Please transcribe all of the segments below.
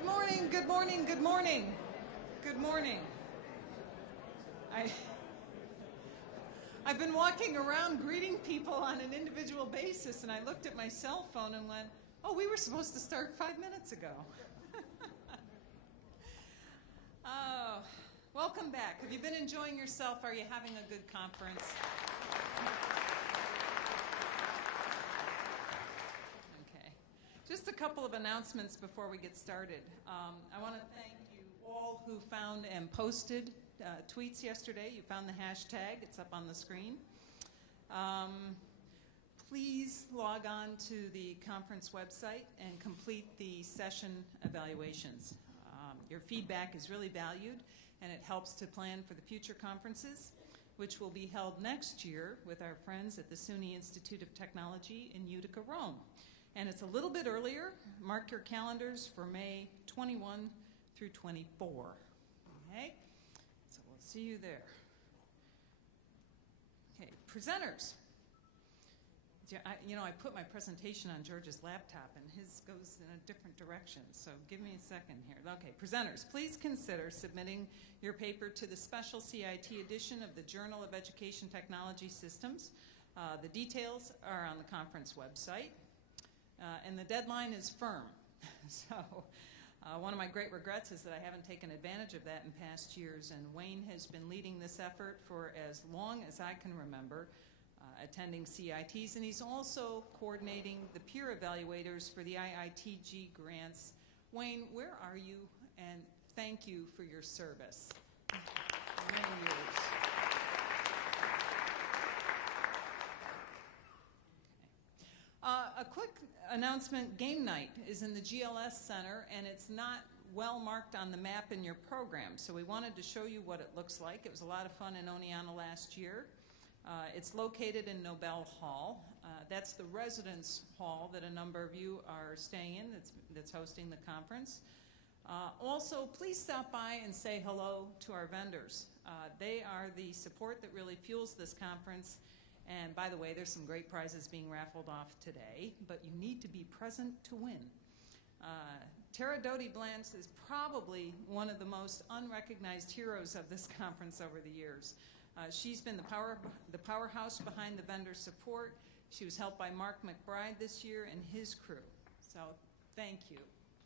Good morning, good morning, good morning. Good morning. I've been walking around greeting people on an individual basis, and I looked at my cell phone and went, oh, we were supposed to start 5 minutes ago. Oh, welcome back. Have you been enjoying yourself? Are you having a good conference? Okay. Just a couple of announcements before we get started. I want to thank you all who found and posted tweets yesterday. You found the hashtag. It's up on the screen. Please log on to the conference website and complete the session evaluations. Your feedback is really valued, and it helps to plan for the future conferences, which will be held next year with our friends at the SUNY Institute of Technology in Utica, Rome. And it's a little bit earlier. Mark your calendars for May 21 through 24. Okay? So we'll see you there. Okay, presenters. I put my presentation on George's laptop, and his goes in a different direction, so give me a second here. Okay, presenters, please consider submitting your paper to the special CIT edition of the Journal of Education Technology Systems. The details are on the conference website, and the deadline is firm. So one of my great regrets is that I haven't taken advantage of that in past years, and Wayne has been leading this effort for as long as I can remember, attending CITs, and he's also coordinating the peer evaluators for the IITG grants. Wayne, where are you? And thank you for your service. Many years. A quick announcement, game night is in the GLS Center, and it's not well marked on the map in your program, so we wanted to show you what it looks like. It was a lot of fun in Oneonta last year. It's located in Nobel Hall. That's the residence hall that a number of you are staying in that's hosting the conference. Also, please stop by and say hello to our vendors. They are the support that really fuels this conference. And by the way, there's some great prizes being raffled off today, but you need to be present to win. Tara Doty-Blantz is probably one of the most unrecognized heroes of this conference over the years. She's been the powerhouse behind the vendor support. She was helped by Mark McBride this year and his crew. So thank you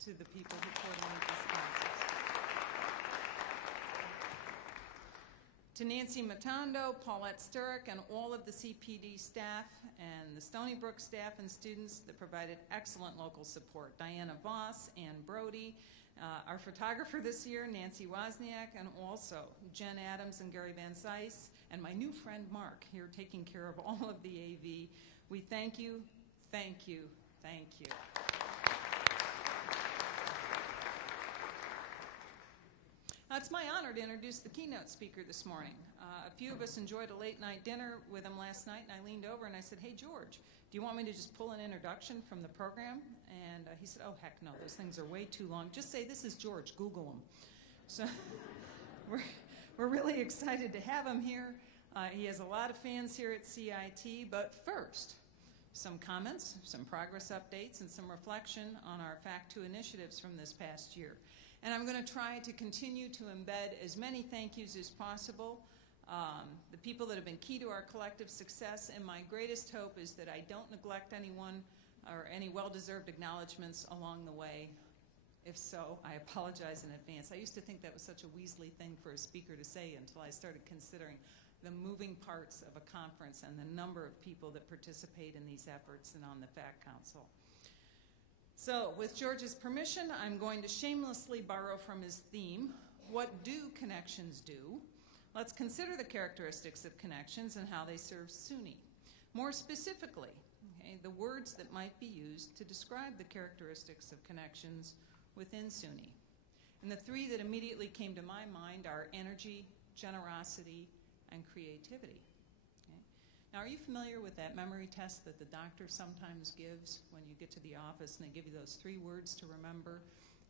to the people who coordinate this conference. To Nancy Matondo, Paulette Sturrock, and all of the CPD staff and the Stony Brook staff and students that provided excellent local support. Diana Voss, Ann Brody, our photographer this year, Nancy Wozniak, and also Jen Adams and Gary Van Zeiss, and my new friend Mark here taking care of all of the AV. We thank you, thank you, thank you. It's my honor to introduce the keynote speaker this morning. A few of us enjoyed a late night dinner with him last night, and I leaned over and I said, hey, George, do you want me to just pull an introduction from the program? And he said, oh, heck no, those things are way too long. Just say, this is George, Google him. So we're really excited to have him here. He has a lot of fans here at CIT, but first, some comments, some progress updates, and some reflection on our Fact 2 initiatives from this past year. And I'm going to try to continue to embed as many thank yous as possible. The people that have been key to our collective success, and my greatest hope is that I don't neglect anyone or any well-deserved acknowledgments along the way. If so, I apologize in advance. I used to think that was such a Weasley thing for a speaker to say until I started considering the moving parts of a conference and the number of people that participate in these efforts and on the Fact Council. So, with George's permission, I'm going to shamelessly borrow from his theme, what do connections do? Let's consider the characteristics of connections and how they serve SUNY. More specifically, the words that might be used to describe the characteristics of connections within SUNY. And the three that immediately came to my mind are energy, generosity, and creativity. Now, are you familiar with that memory test that the doctor sometimes gives when you get to the office and they give you those 3 words to remember,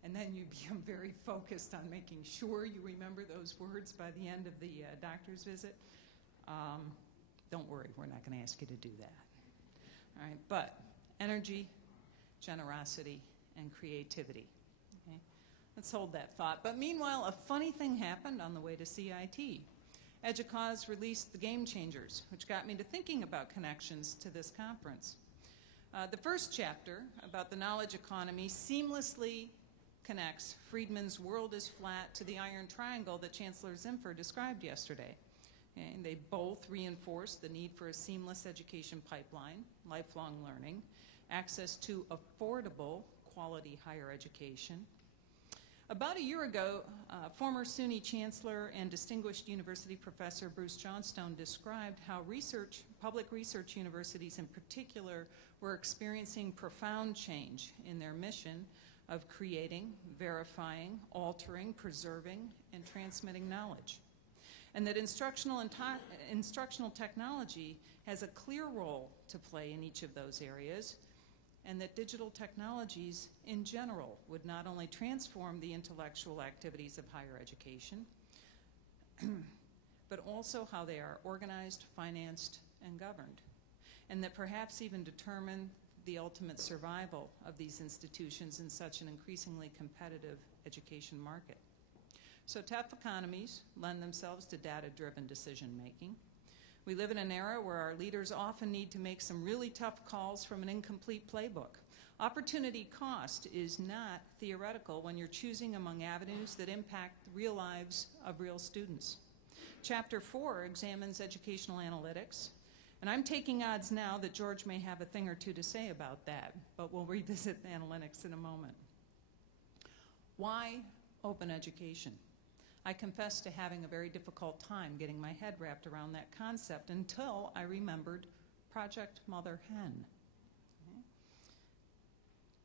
and then you become very focused on making sure you remember those words by the end of the doctor's visit? Don't worry, we're not going to ask you to do that. All right, but energy, generosity, and creativity. Okay? Let's hold that thought. But meanwhile, a funny thing happened on the way to CIT. EDUCAUSE released the Game Changers, which got me to thinking about connections to this conference. The first chapter, about the knowledge economy, seamlessly connects Friedman's world is flat to the iron triangle that Chancellor Zimpher described yesterday. And they both reinforce the need for a seamless education pipeline, lifelong learning, access to affordable quality higher education. About a year ago, former SUNY Chancellor and distinguished university professor Bruce Johnstone described how public research universities in particular were experiencing profound change in their mission of creating, verifying, altering, preserving, and transmitting knowledge. And that instructional technology has a clear role to play in each of those areas, and that digital technologies in general would not only transform the intellectual activities of higher education, but also how they are organized, financed, and governed, and that perhaps even determine the ultimate survival of these institutions in such an increasingly competitive education market. So tough economies lend themselves to data-driven decision-making. We live in an era where our leaders often need to make some really tough calls from an incomplete playbook. Opportunity cost is not theoretical when you're choosing among avenues that impact the real lives of real students. Chapter 4 examines educational analytics, and I'm taking odds now that George may have a thing or two to say about that, but we'll revisit the analytics in a moment. Why open education? I confess to having a very difficult time getting my head wrapped around that concept until I remembered Project Mother Hen. Okay.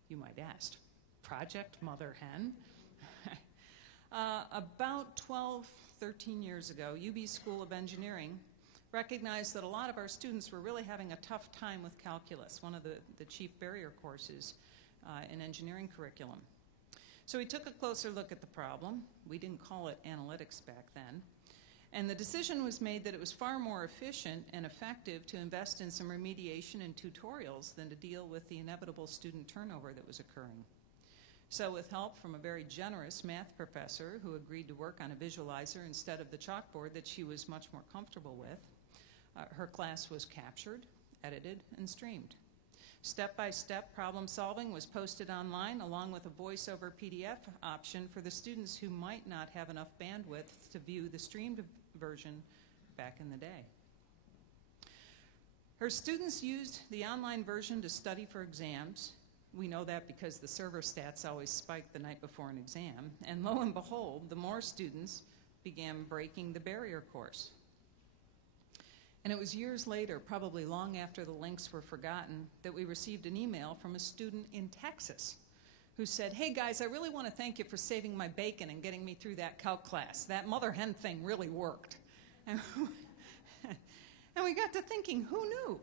You might ask, Project Mother Hen? About 12, 13 years ago, UB School of Engineering recognized that a lot of our students were really having a tough time with calculus, one of the chief barrier courses in engineering curriculum. So we took a closer look at the problem. We didn't call it analytics back then. And the decision was made that it was far more efficient and effective to invest in some remediation and tutorials than to deal with the inevitable student turnover that was occurring. So with help from a very generous math professor who agreed to work on a visualizer instead of the chalkboard that she was much more comfortable with, her class was captured, edited, and streamed. Step-by-step problem solving was posted online along with a voiceover PDF option for the students who might not have enough bandwidth to view the streamed version back in the day. Her students used the online version to study for exams. We know that because the server stats always spike the night before an exam. And lo and behold, the more students began breaking the barrier course. And it was years later, probably long after the links were forgotten, that we received an email from a student in Texas who said, "Hey guys, I really want to thank you for saving my bacon and getting me through that calc class. That mother hen thing really worked." And we got to thinking, who knew?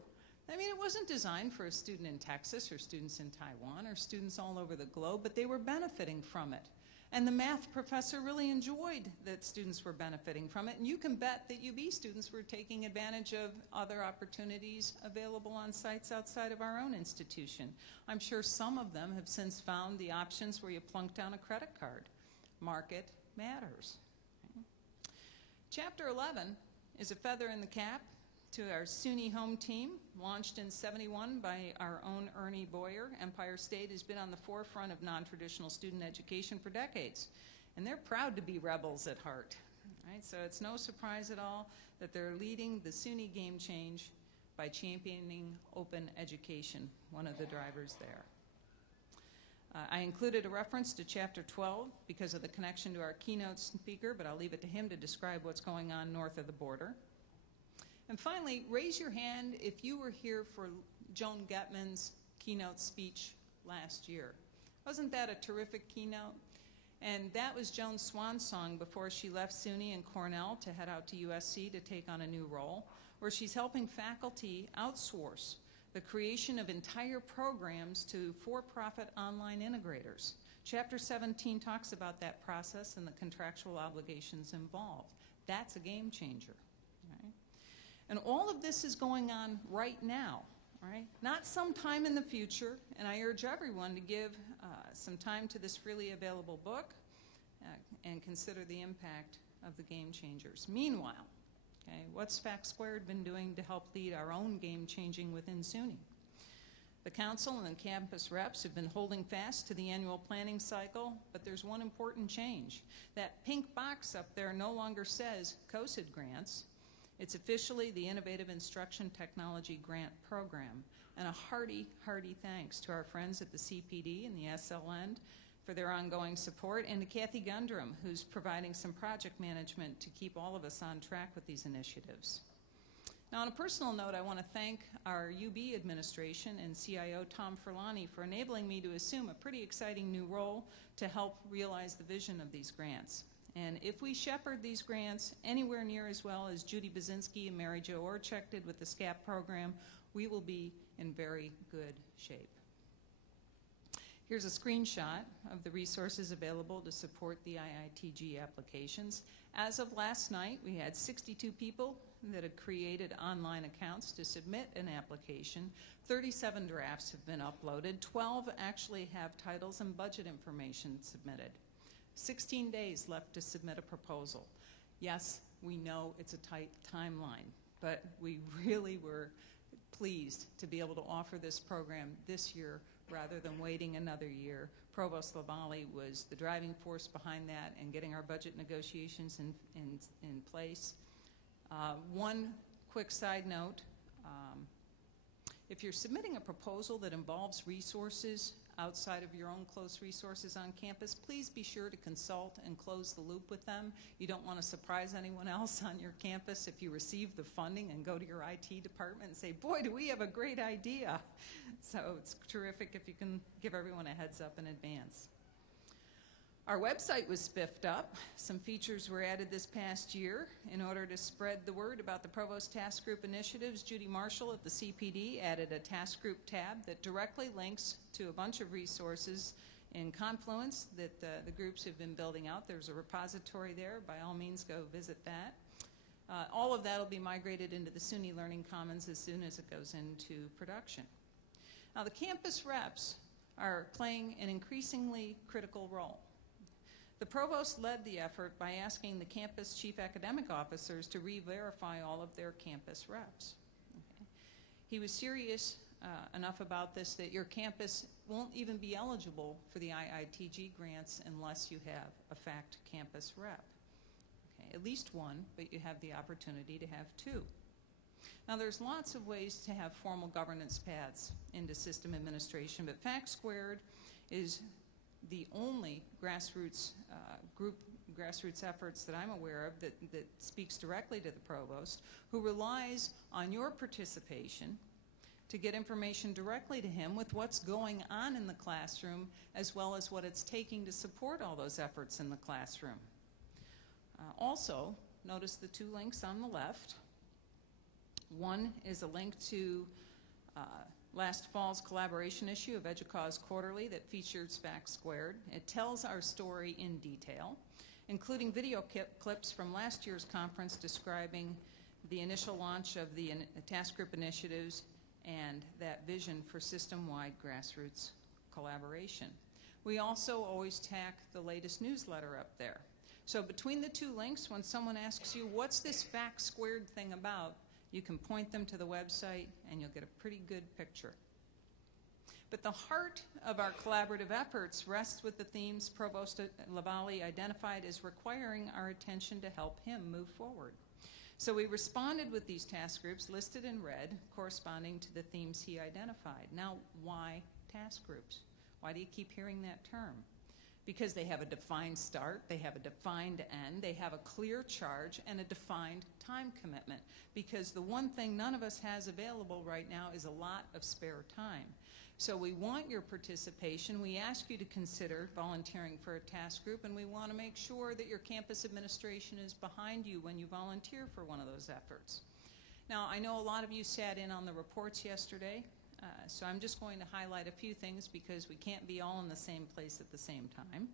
I mean, it wasn't designed for a student in Texas or students in Taiwan or students all over the globe, but they were benefiting from it. And the math professor really enjoyed that students were benefiting from it. And you can bet that UB students were taking advantage of other opportunities available on sites outside of our own institution. I'm sure some of them have since found the options where you plunk down a credit card. Market matters. Okay. Chapter 11 is a feather in the cap to our SUNY home team, launched in '71 by our own Ernie Boyer. Empire State has been on the forefront of non-traditional student education for decades, and they're proud to be rebels at heart. Right? So it's no surprise at all that they're leading the SUNY game change by championing open education, one of the drivers there. I included a reference to Chapter 12 because of the connection to our keynote speaker, but I'll leave it to him to describe what's going on north of the border. And finally, raise your hand if you were here for Joan Getman's keynote speech last year. Wasn't that a terrific keynote? And that was Joan's swan song before she left SUNY and Cornell to head out to USC to take on a new role, where she's helping faculty outsource the creation of entire programs to for-profit online integrators. Chapter 17 talks about that process and the contractual obligations involved. That's a game changer. And all of this is going on right now, right? Not sometime in the future, and I urge everyone to give some time to this freely available book and consider the impact of the game changers. Meanwhile, okay, what's Fact Squared been doing to help lead our own game changing within SUNY? The council and campus reps have been holding fast to the annual planning cycle, but there's one important change. That pink box up there no longer says COSID grants. It's officially the Innovative Instruction Technology Grant Program. And a hearty, hearty thanks to our friends at the CPD and the SLN for their ongoing support, and to Kathy Gundrum, who's providing some project management to keep all of us on track with these initiatives. Now, on a personal note, I want to thank our UB administration and CIO Tom Furlani for enabling me to assume a pretty exciting new role to help realize the vision of these grants. And if we shepherd these grants anywhere near as well as Judy Bazinski and Mary Jo Orchek did with the SCAP program, we will be in very good shape. Here's a screenshot of the resources available to support the IITG applications. As of last night, we had 62 people that had created online accounts to submit an application. 37 drafts have been uploaded. 12 actually have titles and budget information submitted. 16 days left to submit a proposal. Yes, we know it's a tight timeline, but we really were pleased to be able to offer this program this year rather than waiting another year. Provost Lavalley was the driving force behind that and getting our budget negotiations in place. One quick side note, if you're submitting a proposal that involves resources outside of your own close resources on campus, please be sure to consult and close the loop with them. You don't want to surprise anyone else on your campus if you receive the funding and go to your IT department and say, boy, do we have a great idea. So it's terrific if you can give everyone a heads up in advance. Our website was spiffed up. Some features were added this past year in order to spread the word about the Provost Task Group initiatives. Judy Marshall at the CPD added a task group tab that directly links to a bunch of resources in Confluence that the groups have been building out. There's a repository there. By all means, go visit that. All of that will be migrated into the SUNY Learning Commons as soon as it goes into production. Now, the campus reps are playing an increasingly critical role. The provost led the effort by asking the campus chief academic officers to re-verify all of their campus reps. Okay. He was serious enough about this that your campus won't even be eligible for the IITG grants unless you have a fact campus rep. Okay. At least one, but you have the opportunity to have two. Now, there's lots of ways to have formal governance paths into system administration, but Fact Squared is the only grassroots grassroots efforts that I'm aware of that speaks directly to the provost, who relies on your participation to get information directly to him with what's going on in the classroom, as well as what it's taking to support all those efforts in the classroom. Also, notice the two links on the left. One is a link to last fall's collaboration issue of EDUCAUSE Quarterly that features Fact Squared. It tells our story in detail, including video clips from last year's conference describing the initial launch of the task group initiatives and that vision for system-wide grassroots collaboration. We also always tack the latest newsletter up there. So between the two links, when someone asks you, what's this Fact Squared thing about, you can point them to the website and you'll get a pretty good picture. But the heart of our collaborative efforts rests with the themes Provost Lavalley identified as requiring our attention to help him move forward. So we responded with these task groups listed in red, corresponding to the themes he identified. Now, why task groups? Why do you keep hearing that term? Because they have a defined start, they have a defined end, they have a clear charge and a defined time commitment. Because the one thing none of us has available right now is a lot of spare time. So we want your participation. We ask you to consider volunteering for a task group, and we want to make sure that your campus administration is behind you when you volunteer for one of those efforts. Now, I know a lot of you sat in on the reports yesterday, so I'm just going to highlight a few things because we can't be all in the same place at the same time.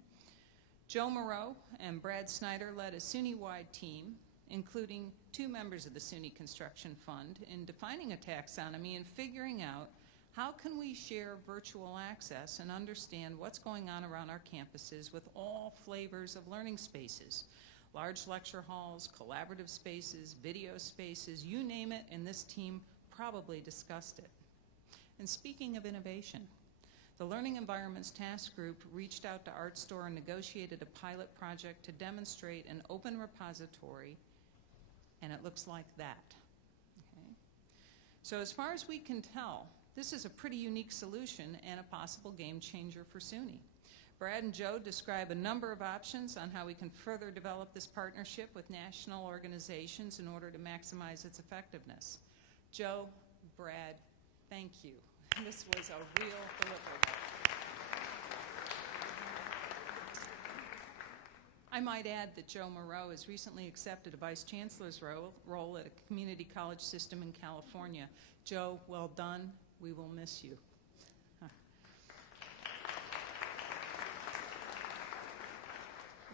Joe Moreau and Brad Snyder led a SUNY-wide team, including 2 members of the SUNY Construction Fund, in defining a taxonomy and figuring out How can we share virtual access and understand what's going on around our campuses with all flavors of learning spaces? Large lecture halls, collaborative spaces, video spaces, you name it, and this team probably discussed it. And speaking of innovation, the Learning Environments Task Group reached out to ArtStore and negotiated a pilot project to demonstrate an open repository, and it looks like that. Okay? So as far as we can tell, this is a pretty unique solution and a possible game changer for SUNY. Brad and Joe describe a number of options on how we can further develop this partnership with national organizations in order to maximize its effectiveness. Joe, Brad, thank you. This was a real delivery. I might add that Joe Moreau has recently accepted a vice chancellor's role at a community college system in California. Joe, well done. We will miss you.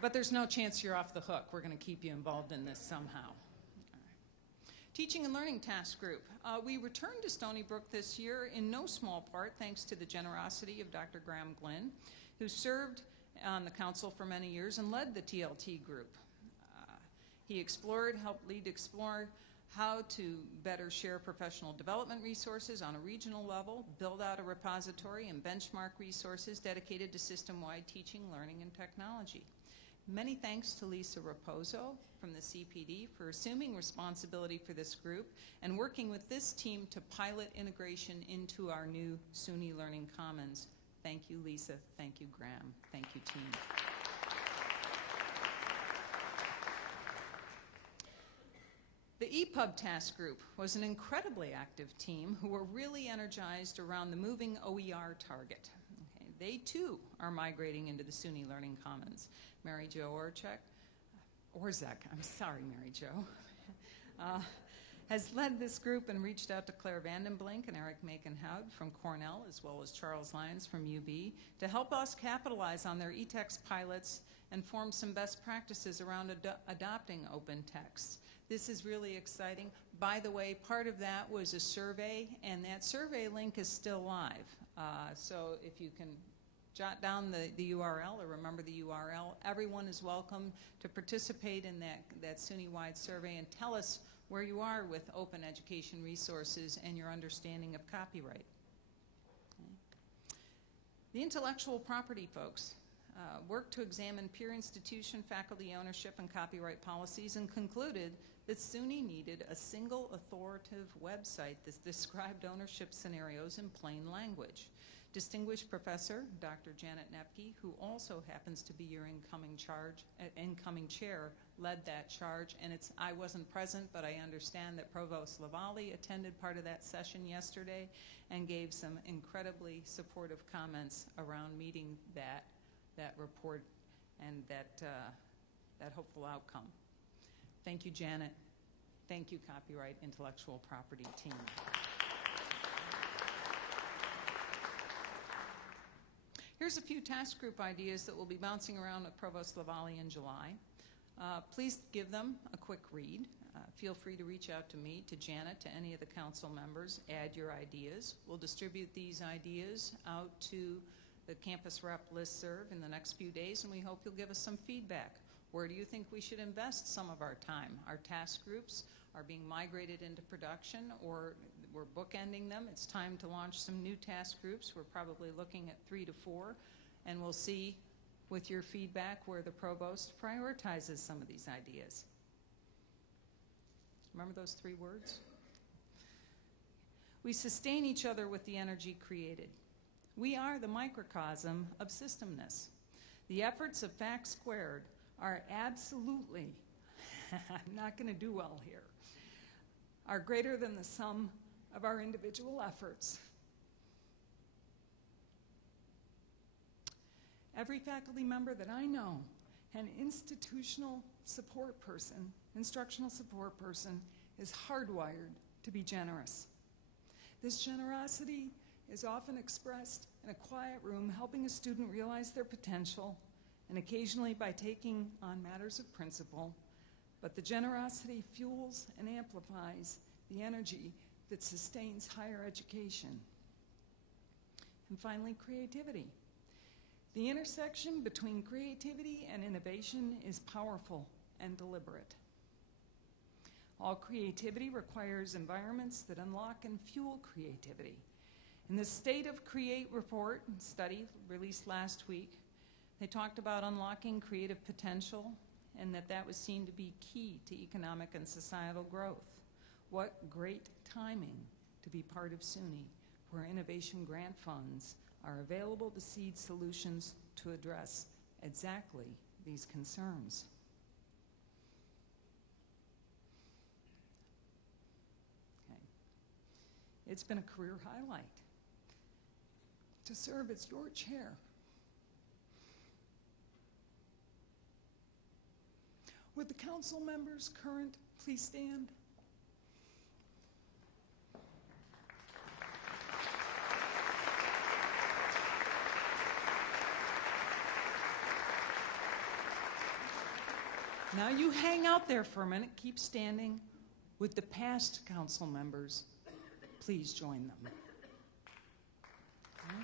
But there's no chance you're off the hook. We're going to keep you involved in this somehow. Teaching and Learning Task Group. We returned to Stony Brook this year in no small part thanks to the generosity of Dr. Graham Glynn, who served on the council for many years and led the TLT group. He helped lead explore how to better share professional development resources on a regional level, build out a repository, and benchmark resources dedicated to system-wide teaching, learning, and technology. Many thanks to Lisa Raposo from the CPD for assuming responsibility for this group and working with this team to pilot integration into our new SUNY Learning Commons. Thank you, Lisa. Thank you, Graham. Thank you, team. The EPUB Task Group was an incredibly active team who were really energized around the moving OER target. Okay, they, too, are migrating into the SUNY Learning Commons. Mary Jo Orzek, I'm sorry, Mary Jo, has led this group and reached out to Claire Vandenblink and Eric Makenhoud from Cornell, as well as Charles Lyons from UB, to help us capitalize on their eText pilots and form some best practices around adopting open text. This is really exciting. By the way, part of that was a survey, and that survey link is still live. So if you can jot down the URL or remember the URL, everyone is welcome to participate in that SUNY-wide survey and tell us where you are with open education resources and your understanding of copyright. Okay. The intellectual property folks worked to examine peer institution, faculty ownership, and copyright policies and concluded that SUNY needed a single authoritative website that described ownership scenarios in plain language. Distinguished Professor Dr. Janet Nepke, who also happens to be your incoming chair, led that charge. And I wasn't present, but I understand that Provost Lavallee attended part of that session yesterday and gave some incredibly supportive comments around meeting that report and that hopeful outcome. Thank you, Janet. Thank you, Copyright Intellectual Property team. Here's a few task group ideas that will be bouncing around with Provost Lavallee in July. Please give them a quick read. Feel free to reach out to me, to Janet, to any of the council members. Add your ideas. We'll distribute these ideas out to the campus rep listserv in the next few days, and we hope you'll give us some feedback. Where do you think we should invest some of our time? Our task groups are being migrated into production, or we're bookending them. It's time to launch some new task groups. We're probably looking at 3 to 4, and we'll see with your feedback where the provost prioritizes some of these ideas. Remember those 3 words? We sustain each other with the energy created. We are the microcosm of systemness. The efforts of Facts Squared are absolutely, I'm not going to do well here, are greater than the sum of our individual efforts. Every faculty member that I know, an institutional support person, instructional support person, is hardwired to be generous. This generosity is often expressed in a quiet room, helping a student realize their potential, and occasionally by taking on matters of principle. But the generosity fuels and amplifies the energy that sustains higher education. And finally, creativity. The intersection between creativity and innovation is powerful and deliberate. All creativity requires environments that unlock and fuel creativity. In the State of Create report and study released last week, they talked about unlocking creative potential and that was seen to be key to economic and societal growth. What great timing to be part of SUNY, where innovation grant funds are available to seed solutions to address exactly these concerns. Okay. It's been a career highlight to serve as your chair. Would the council members current please stand? Now you hang out there for a minute, keep standing. Would the past council members please join them? Okay.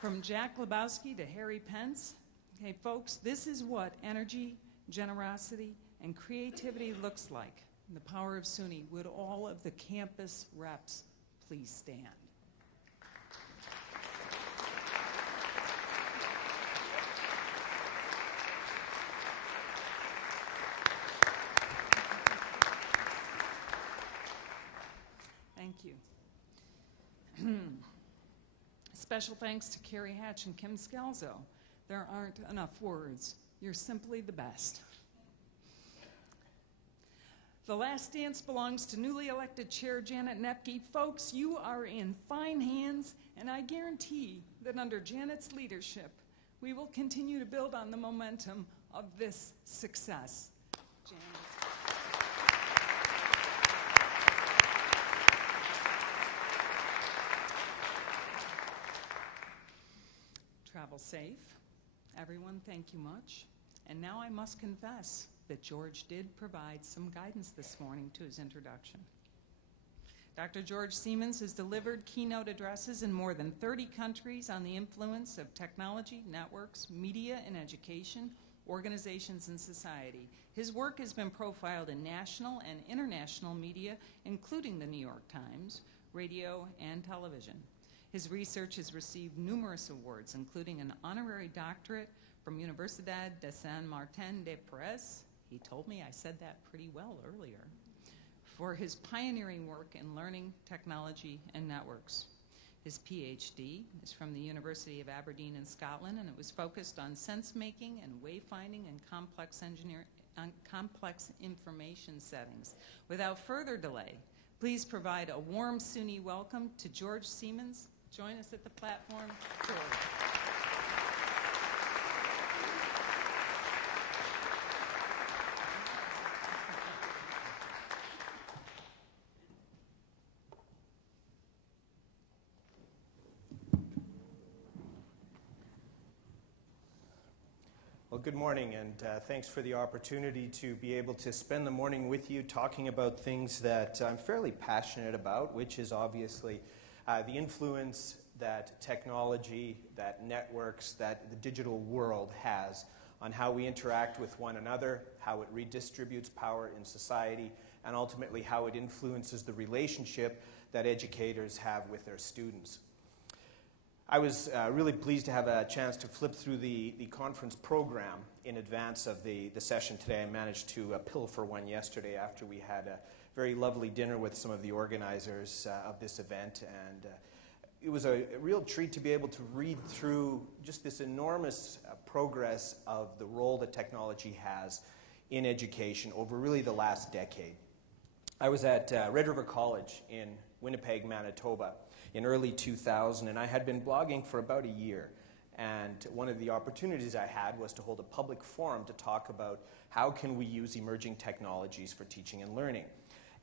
From Jack Lebowski to Harry Pence, okay, folks, this is what energy, generosity, and creativity looks like in the power of SUNY. Would all of the campus reps please stand? Thank you. Special thanks to Carrie Hatch and Kim Scalzo. There aren't enough words. You're simply the best. The last dance belongs to newly elected Chair Janet Nepke. Folks, you are in fine hands, and I guarantee that under Janet's leadership, we will continue to build on the momentum of this success. Janet. Travel safe. Everyone, thank you much. And now I must confess that George did provide some guidance this morning to his introduction. Dr. George Siemens has delivered keynote addresses in more than 30 countries on the influence of technology, networks, media and education, organizations, and society. His work has been profiled in national and international media, including the New York Times, radio, and television. His research has received numerous awards, including an honorary doctorate from Universidad de San Martín de Porres. He told me I said that pretty well earlier. For his pioneering work in learning, technology, and networks. His PhD is from the University of Aberdeen in Scotland, and it was focused on sense-making and wayfinding and complex information settings. Without further delay, please provide a warm SUNY welcome to George Siemens. Join us at the platform, George. Well, good morning, and thanks for the opportunity to be able to spend the morning with you talking about things that I'm fairly passionate about, which is obviously the influence that technology, that networks, that the digital world has on how we interact with one another, how it redistributes power in society, and ultimately how it influences the relationship that educators have with their students. I was really pleased to have a chance to flip through the conference program in advance of the session today. I managed to pilfer one yesterday after we had a very lovely dinner with some of the organizers of this event, and it was a real treat to be able to read through just this enormous progress of the role that technology has in education over really the last decade. I was at Red River College in Winnipeg, Manitoba in early 2000, and I had been blogging for about a year. And one of the opportunities I had was to hold a public forum to talk about how can we use emerging technologies for teaching and learning.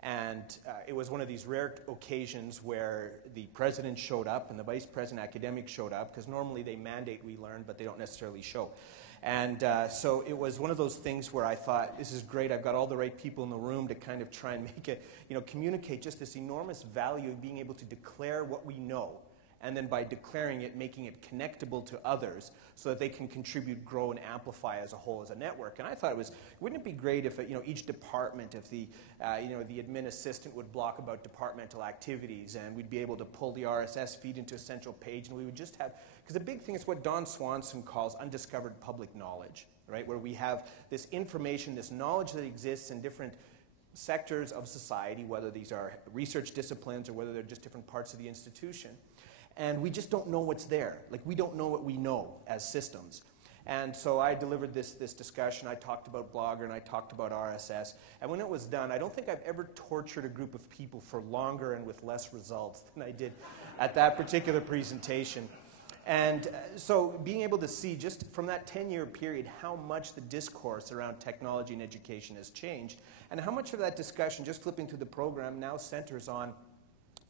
And it was one of these rare occasions where the president showed up and the vice president academic showed up, because normally they mandate we learn, but they don't necessarily show. And so it was one of those things where I thought, this is great, I've got all the right people in the room to kind of try and make it, communicate just this enormous value of being able to declare what we know, and then by declaring it, making it connectable to others so that they can contribute, grow, and amplify as a whole as a network. And I thought wouldn't it be great if each department, if the admin assistant would block about departmental activities, and we'd be able to pull the RSS feed into a central page, and we would just have, because the big thing is what Don Swanson calls undiscovered public knowledge, right? Where we have this information, this knowledge that exists in different sectors of society, whether these are research disciplines or whether they're just different parts of the institution. And we just don't know what's there. Like, we don't know what we know as systems. And so I delivered this discussion. I talked about Blogger and I talked about RSS. And when it was done, I don't think I've ever tortured a group of people for longer and with less results than I did at that particular presentation. And so being able to see just from that 10-year period how much the discourse around technology and education has changed, and how much of that discussion, just flipping through the program, now centers on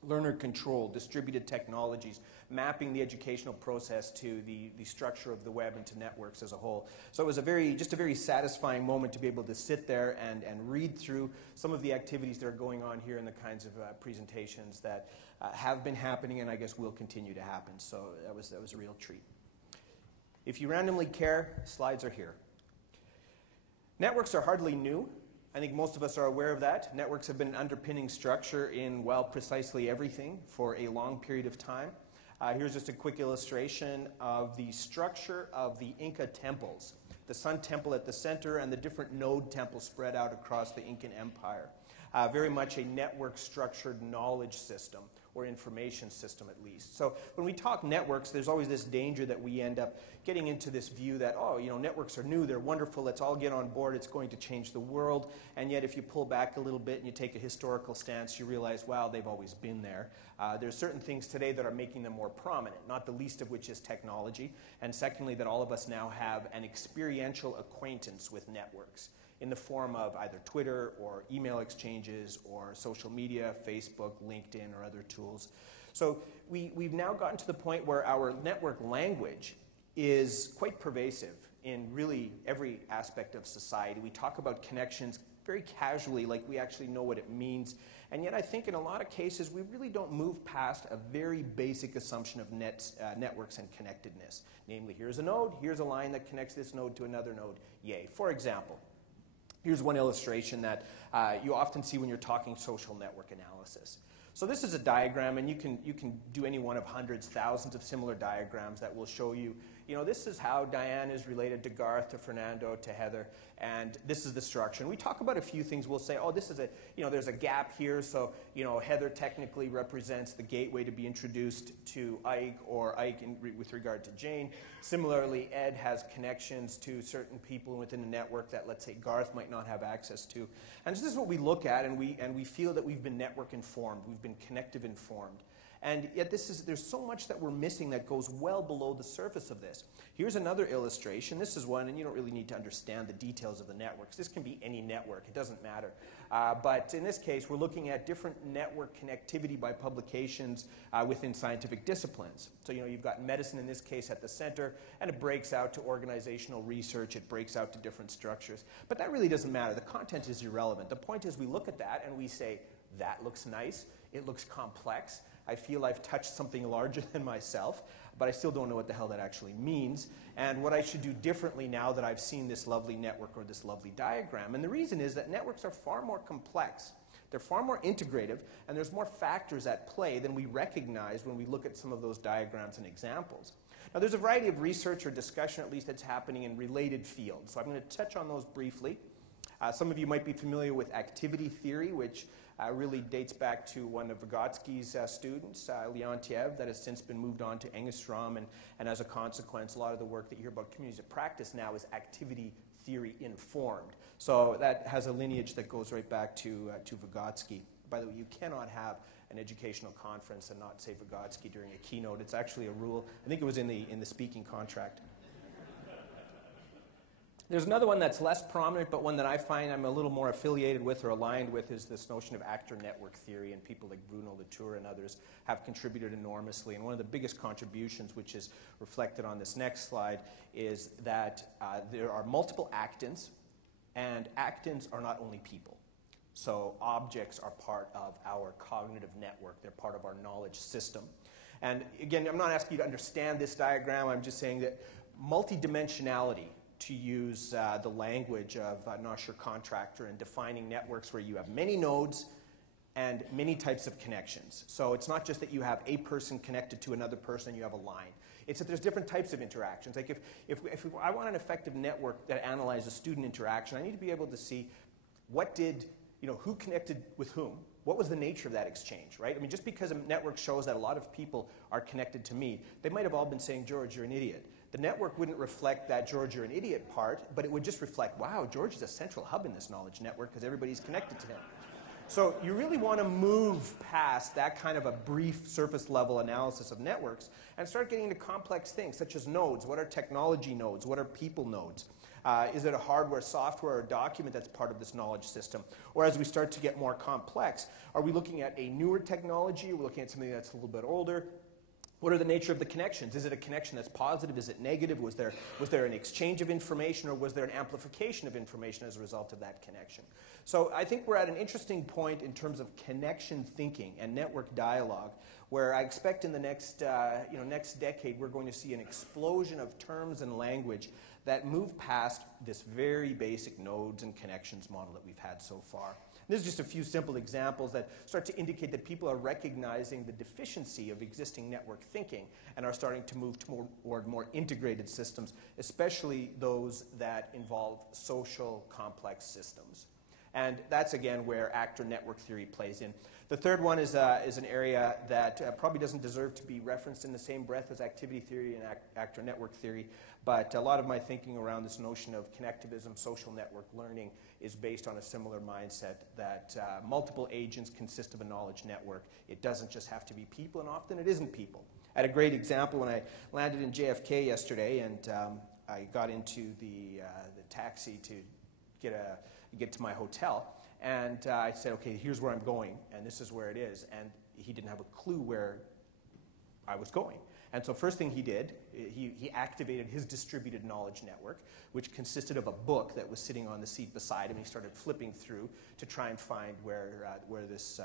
learner control, distributed technologies, mapping the educational process to the structure of the web and to networks as a whole. So it was just a very satisfying moment to be able to sit there and read through some of the activities that are going on here and the kinds of presentations that have been happening and I guess will continue to happen. So that was a real treat. If you randomly care, slides are here. Networks are hardly new. I think most of us are aware of that. Networks have been an underpinning structure in, well, precisely everything for a long period of time. Here's just a quick illustration of the structure of the Inca temples. The Sun Temple at the center and the different node temples spread out across the Incan Empire. Very much a network-structured knowledge system, or information system at least. So when we talk networks, there's always this danger that we end up getting into this view that, networks are new, they're wonderful, let's all get on board, it's going to change the world. And yet if you pull back a little bit and you take a historical stance, you realize, wow, they've always been there. There's certain things today that are making them more prominent, not the least of which is technology. And secondly, that all of us now have an experiential acquaintance with networks in the form of either Twitter or email exchanges or social media, Facebook, LinkedIn, or other tools. So we've now gotten to the point where our network language is quite pervasive in really every aspect of society. We talk about connections very casually, like we actually know what it means. And yet I think in a lot of cases we really don't move past a very basic assumption of networks and connectedness. Namely, here's a node, here's a line that connects this node to another node, yay. For example, here's one illustration that you often see when you're talking social network analysis. So this is a diagram, and you can do any one of hundreds, thousands of similar diagrams that will show you, this is how Diane is related to Garth, to Fernando, to Heather, and this is the structure. And we talk about a few things. We'll say, this is there's a gap here, so, Heather technically represents the gateway to be introduced to Ike, or Ike with regard to Jane. Similarly, Ed has connections to certain people within the network that, let's say, Garth might not have access to. And this is what we look at, and we feel that we've been network informed, we've been connective informed. And yet there's so much that we're missing that goes well below the surface of this. Here's another illustration. This is one, and you don't really need to understand the details of the networks. This can be any network. It doesn't matter. But in this case, we're looking at different network connectivity by publications within scientific disciplines. So, you've got medicine in this case at the center, and it breaks out to organizational research. It breaks out to different structures. But that really doesn't matter. The content is irrelevant. The point is we look at that and we say, that looks nice. It looks complex. I feel I've touched something larger than myself, but I still don't know what the hell that actually means, and what I should do differently now that I've seen this lovely network or this lovely diagram. And the reason is that networks are far more complex. They're far more integrative, and there's more factors at play than we recognize when we look at some of those diagrams and examples. Now, there's a variety of research or discussion, at least, that's happening in related fields. So I'm going to touch on those briefly. Some of you might be familiar with activity theory, which really dates back to one of Vygotsky's students, Leontiev, that has since been moved on to Engstrom, and as a consequence, a lot of the work that you hear about communities of practice now is activity theory informed. So that has a lineage that goes right back to Vygotsky. By the way, you cannot have an educational conference and not say Vygotsky during a keynote. It's actually a rule. I think it was in the speaking contract. There's another one that's less prominent, but one that I find I'm a little more affiliated with or aligned with is this notion of actor network theory, and people like Bruno Latour and others have contributed enormously. And one of the biggest contributions, which is reflected on this next slide, is that there are multiple actants, and actants are not only people. So objects are part of our cognitive network. They're part of our knowledge system. And again, I'm not asking you to understand this diagram. I'm just saying that multidimensionality, to use the language of Nosher Contractor, and defining networks where you have many nodes and many types of connections. So it's not just that you have a person connected to another person and you have a line. It's that there's different types of interactions. Like if I want an effective network that analyzes student interaction, I need to be able to see who connected with whom. What was the nature of that exchange, right? I mean, just because a network shows that a lot of people are connected to me, they might have all been saying, George, you're an idiot. The network wouldn't reflect that George, you're an idiot part, but it would just reflect, wow, George is a central hub in this knowledge network because everybody's connected to him. So you really want to move past that kind of a brief surface level analysis of networks and start getting into complex things such as nodes. What are technology nodes? What are people nodes? Is it a hardware, software, or document that's part of this knowledge system? Or as we start to get more complex, are we looking at a newer technology? Are we looking at something that's a little bit older? What are the nature of the connections? Is it a connection that's positive? Is it negative? Was there an exchange of information, or was there an amplification of information as a result of that connection? So I think we're at an interesting point in terms of connection thinking and network dialogue, where I expect in the next decade we're going to see an explosion of terms and language that move past this very basic nodes and connections model that we've had so far. This is just a few simple examples that start to indicate that people are recognizing the deficiency of existing network thinking and are starting to move toward more integrated systems, especially those that involve social complex systems. And that's, again, where actor network theory plays in. The third one is an area that probably doesn't deserve to be referenced in the same breath as activity theory and actor network theory, but a lot of my thinking around this notion of connectivism, social network learning, is based on a similar mindset that multiple agents consist of a knowledge network. It doesn't just have to be people, and often it isn't people. I had a great example when I landed in JFK yesterday, and I got into the taxi to get to my hotel. And I said, okay, here's where I'm going, and this is where it is. And he didn't have a clue where I was going. And so first thing he did, he activated his distributed knowledge network, which consisted of a book that was sitting on the seat beside him. He started flipping through to try and find where this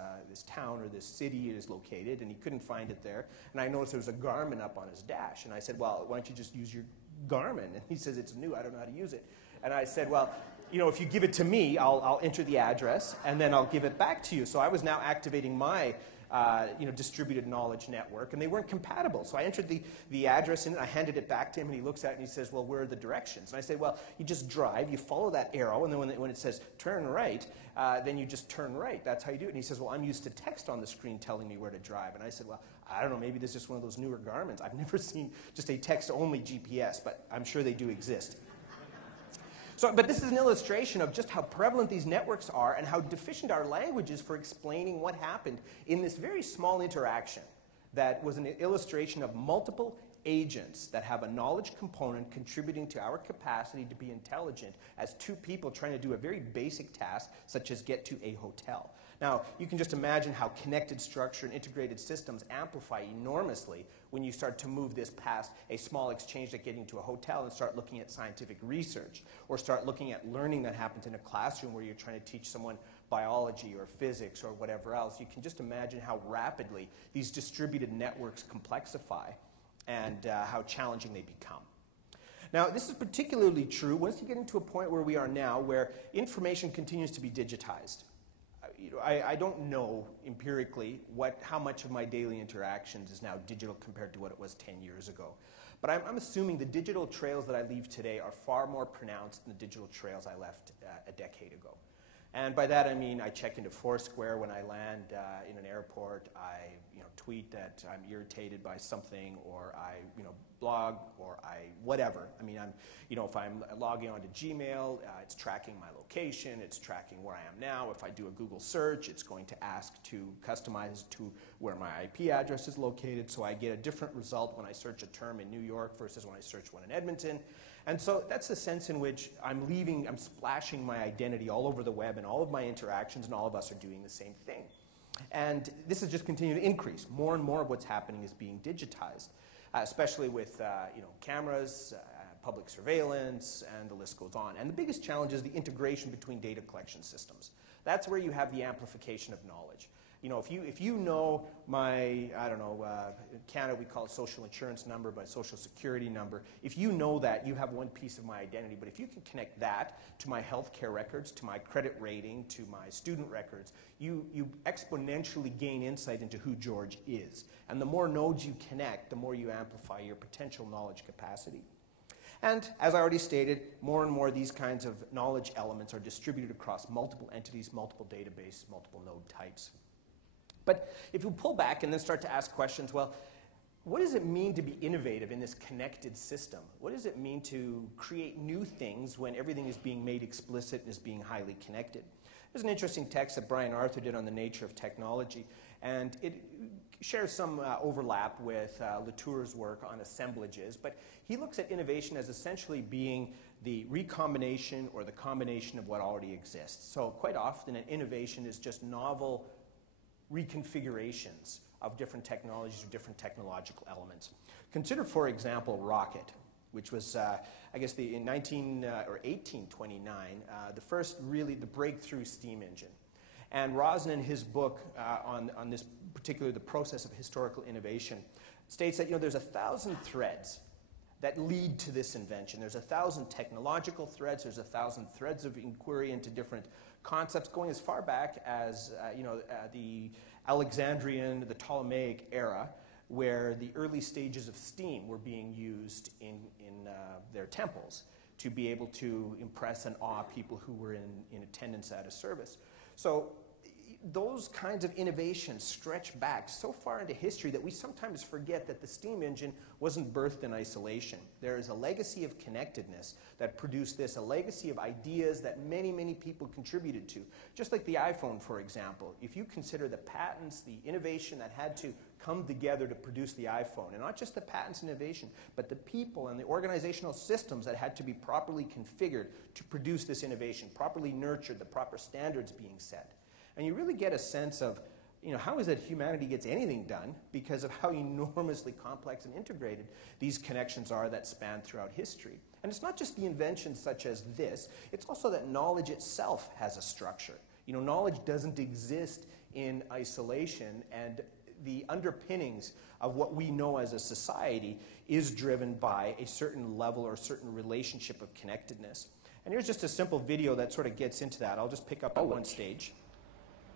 town or this city is located, and he couldn't find it there. And I noticed there was a Garmin up on his dash. And I said, well, why don't you just use your Garmin? And he says, it's new, I don't know how to use it. And I said, well, if you give it to me, I'll enter the address, and then I'll give it back to you. So I was now activating my distributed knowledge network, and they weren't compatible. So I entered the address in, and I handed it back to him, and he looks at it and he says, well, where are the directions? And I said, well, you just drive, you follow that arrow, and then when it says turn right, then you just turn right. That's how you do it. And he says, well, I'm used to text on the screen telling me where to drive. And I said, well, I don't know, maybe this is just one of those newer Garmins. I've never seen just a text-only GPS, but I'm sure they do exist. But this is an illustration of just how prevalent these networks are and how deficient our language is for explaining what happened in this very small interaction that was an illustration of multiple agents that have a knowledge component contributing to our capacity to be intelligent as two people trying to do a very basic task, such as get to a hotel. Now, you can just imagine how connected structure and integrated systems amplify enormously when you start to move this past a small exchange like getting to a hotel and start looking at scientific research, or start looking at learning that happens in a classroom where you're trying to teach someone biology or physics or whatever else. You can just imagine how rapidly these distributed networks complexify and how challenging they become. Now, this is particularly true once you get into a point where we are now, where information continues to be digitized. I don't know empirically how much of my daily interactions is now digital compared to what it was 10 years ago. But I'm assuming the digital trails that I leave today are far more pronounced than the digital trails I left a decade ago. And by that I mean I check into Foursquare when I land in an airport. I tweet that I'm irritated by something, or I blog, or I whatever. I mean, if I'm logging onto Gmail, it's tracking my location, it's tracking where I am now. If I do a Google search, it's going to ask to customize to where my IP address is located, so I get a different result when I search a term in New York versus when I search one in Edmonton. And so that's the sense in which I'm splashing my identity all over the web, and all of my interactions, and all of us are doing the same thing. And this has just continued to increase. More and more of what's happening is being digitized, especially with cameras, public surveillance, and the list goes on. And the biggest challenge is the integration between data collection systems. That's where you have the amplification of knowledge. If you know my, in Canada we call it social insurance number, but social security number. If you know that, you have one piece of my identity. But if you can connect that to my healthcare records, to my credit rating, to my student records, you exponentially gain insight into who George is. And the more nodes you connect, the more you amplify your potential knowledge capacity. And as I already stated, more and more these kinds of knowledge elements are distributed across multiple entities, multiple databases, multiple node types. But if you pull back and then start to ask questions, well, what does it mean to be innovative in this connected system? What does it mean to create new things when everything is being made explicit and is being highly connected? There's an interesting text that Brian Arthur did on the nature of technology, and it shares some overlap with Latour's work on assemblages, but he looks at innovation as essentially being the recombination or the combination of what already exists. So quite often an innovation is just novel reconfigurations of different technologies or different technological elements. Consider, for example, rocket, which was, in 1829, the breakthrough steam engine. And Rosen, in his book on this particularly the process of historical innovation, states that there's 1,000 threads that lead to this invention. There's 1,000 technological threads. There's 1,000 threads of inquiry into different concepts going as far back as the Alexandrian, the Ptolemaic era, where the early stages of steam were being used in their temples to be able to impress and awe people who were in attendance at a service. So those kinds of innovations stretch back so far into history that we sometimes forget that the steam engine wasn't birthed in isolation. There is a legacy of connectedness that produced this, a legacy of ideas that many, many people contributed to. Just like the iPhone, for example. If you consider the patents, the innovation that had to come together to produce the iPhone, and not just the patents and innovation, but the people and the organizational systems that had to be properly configured to produce this innovation, properly nurtured, the proper standards being set. And you really get a sense of, how is it humanity gets anything done because of how enormously complex and integrated these connections are that span throughout history. And it's not just the inventions such as this, it's also that knowledge itself has a structure. Knowledge doesn't exist in isolation, and the underpinnings of what we know as a society is driven by a certain level or a certain relationship of connectedness. And here's just a simple video that sort of gets into that. I'll just pick up at one stage.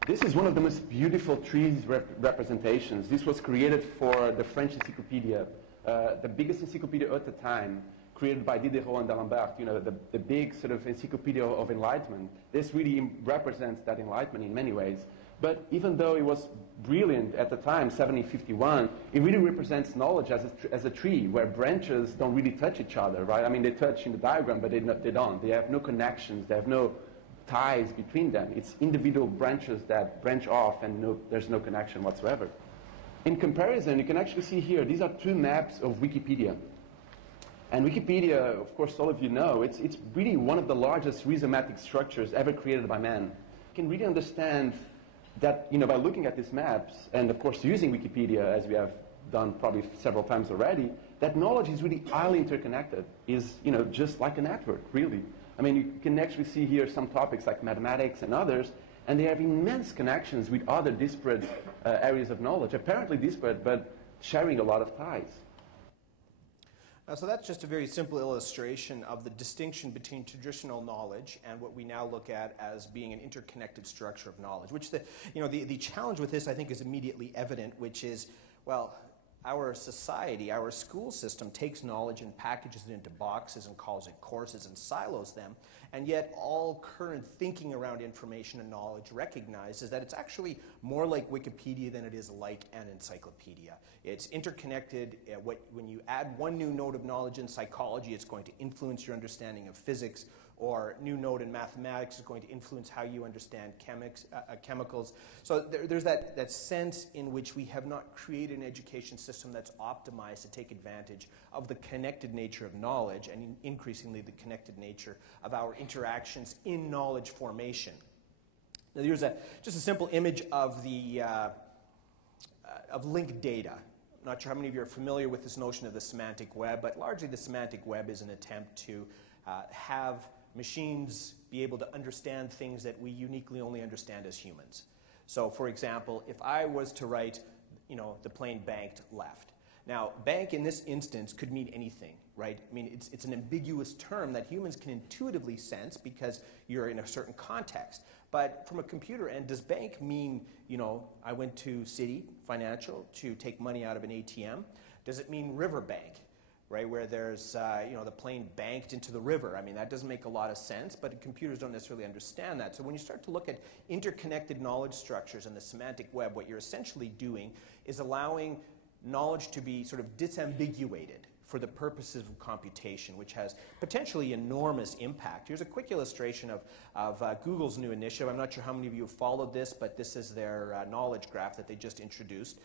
This is one of the most beautiful trees representations. This was created for the French encyclopedia, the biggest encyclopedia at the time, created by Diderot and d'Alembert, the big sort of encyclopedia of enlightenment. This really represents that enlightenment in many ways. But even though it was brilliant at the time, 1751, it really represents knowledge as a tree where branches don't really touch each other, right? I mean, they touch in the diagram, but they don't. They have no connections. They have no ties between them. It's individual branches that branch off, and there's no connection whatsoever. In comparison, you can actually see here, these are two maps of Wikipedia. And Wikipedia, of course, all of you know, it's really one of the largest rhizomatic structures ever created by man. You can really understand that, by looking at these maps, and of course using Wikipedia, as we have done probably several times already, that knowledge is really highly interconnected, is, just like a network, really. I mean, you can actually see here some topics like mathematics and others, and they have immense connections with other disparate areas of knowledge, apparently disparate, but sharing a lot of ties. So that's just a very simple illustration of the distinction between traditional knowledge and what we now look at as being an interconnected structure of knowledge, which the challenge with this, I think, is immediately evident, which is, well, our society, our school system takes knowledge and packages it into boxes and calls it courses and silos them, and yet all current thinking around information and knowledge recognizes that it's actually more like Wikipedia than it is like an encyclopedia. It's interconnected. When you add one new node of knowledge in psychology, it's going to influence your understanding of physics, or new node in mathematics is going to influence how you understand chemicals. So there's that sense in which we have not created an education system that's optimized to take advantage of the connected nature of knowledge, and increasingly the connected nature of our interactions in knowledge formation. Now, here's just a simple image of of linked data. I'm not sure how many of you are familiar with this notion of the semantic web, but largely the semantic web is an attempt to have machines be able to understand things that we uniquely only understand as humans. So, for example, if I was to write, the plain banked left. Now, bank in this instance could mean anything, right? I mean, it's an ambiguous term that humans can intuitively sense because you're in a certain context. But from a computer end, does bank mean, I went to Citi Financial to take money out of an ATM? Does it mean riverbank? Right, where there's the plane banked into the river. I mean, that doesn't make a lot of sense, but computers don't necessarily understand that. So when you start to look at interconnected knowledge structures in the semantic web, what you're essentially doing is allowing knowledge to be sort of disambiguated for the purposes of computation, which has potentially enormous impact. Here's a quick illustration of Google's new initiative. I'm not sure how many of you have followed this, but this is their knowledge graph that they just introduced.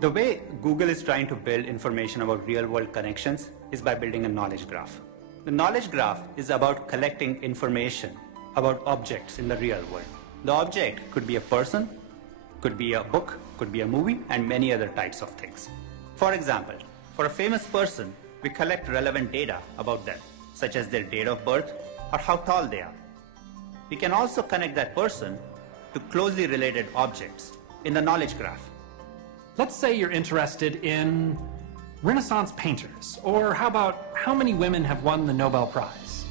The way Google is trying to build information about real-world connections is by building a knowledge graph. The knowledge graph is about collecting information about objects in the real world. The object could be a person, could be a book, could be a movie, and many other types of things. For example, for a famous person, we collect relevant data about them, such as their date of birth or how tall they are. We can also connect that person to closely related objects in the knowledge graph. Let's say you're interested in Renaissance painters, or how about how many women have won the Nobel Prize?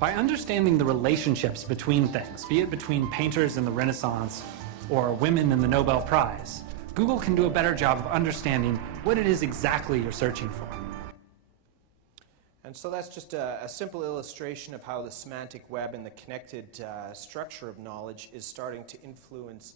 By understanding the relationships between things, be it between painters in the Renaissance or women in the Nobel Prize, Google can do a better job of understanding what it is exactly you're searching for. And so that's just a simple illustration of how the semantic web and the connected structure of knowledge is starting to influence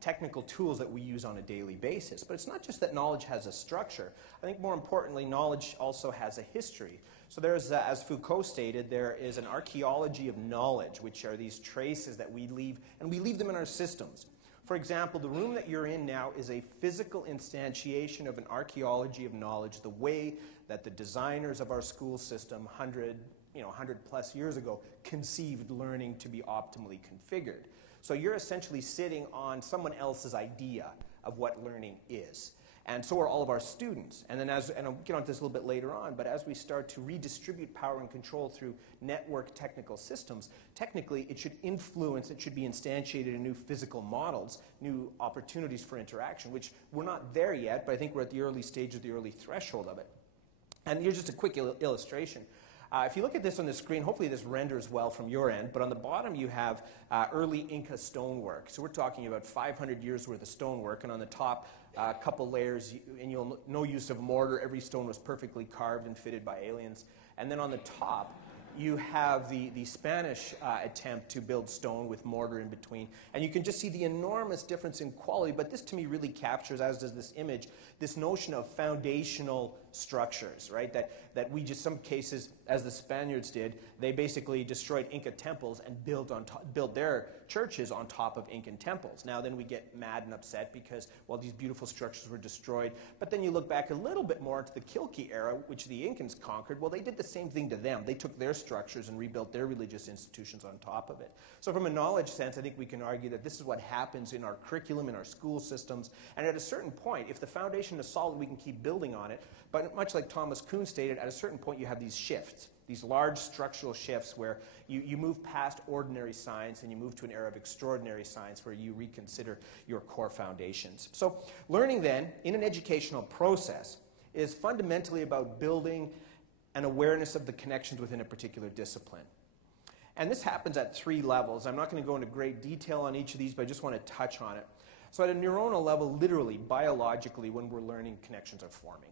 technical tools that we use on a daily basis. But it's not just that knowledge has a structure. I think more importantly, knowledge also has a history. So there's, as Foucault stated, there is an archaeology of knowledge, which are these traces that we leave, and we leave them in our systems. For example, the room that you're in now is a physical instantiation of an archaeology of knowledge, the way that the designers of our school system 100 plus years ago conceived learning to be optimally configured. So you're essentially sitting on someone else's idea of what learning is. And so are all of our students. And then and I'll get onto this a little bit later on, but as we start to redistribute power and control through network technical systems, technically it should influence, it should be instantiated in new physical models, new opportunities for interaction, which we're not there yet, but I think we're at the early stage of the early threshold of it. And here's just a quick illustration. If you look at this on the screen, hopefully this renders well from your end, but on the bottom you have early Inca stonework. So we're talking about 500 years worth of stonework, and on the top, a couple layers, and no use of mortar. Every stone was perfectly carved and fitted by aliens. And then on the top, you have the Spanish attempt to build stone with mortar in between. And you can just see the enormous difference in quality, but this to me really captures, as does this image, this notion of foundational structures, right? That we just, some cases, as the Spaniards did, they basically destroyed Inca temples and built their churches on top of Incan temples. Now then we get mad and upset because, well, these beautiful structures were destroyed. But then you look back a little bit more into the Quilque era, which the Incans conquered. Well, they did the same thing to them. They took their structures and rebuilt their religious institutions on top of it. So from a knowledge sense, I think we can argue that this is what happens in our curriculum, in our school systems. And at a certain point, if the foundation is solid, we can keep building on it. But much like Thomas Kuhn stated, at a certain point you have these shifts, these large structural shifts where you move past ordinary science and you move to an era of extraordinary science where you reconsider your core foundations. So learning then, in an educational process, is fundamentally about building an awareness of the connections within a particular discipline. And this happens at 3 levels. I'm not going to go into great detail on each of these, but I just want to touch on it. So at a neuronal level, literally, biologically, when we're learning, connections are forming.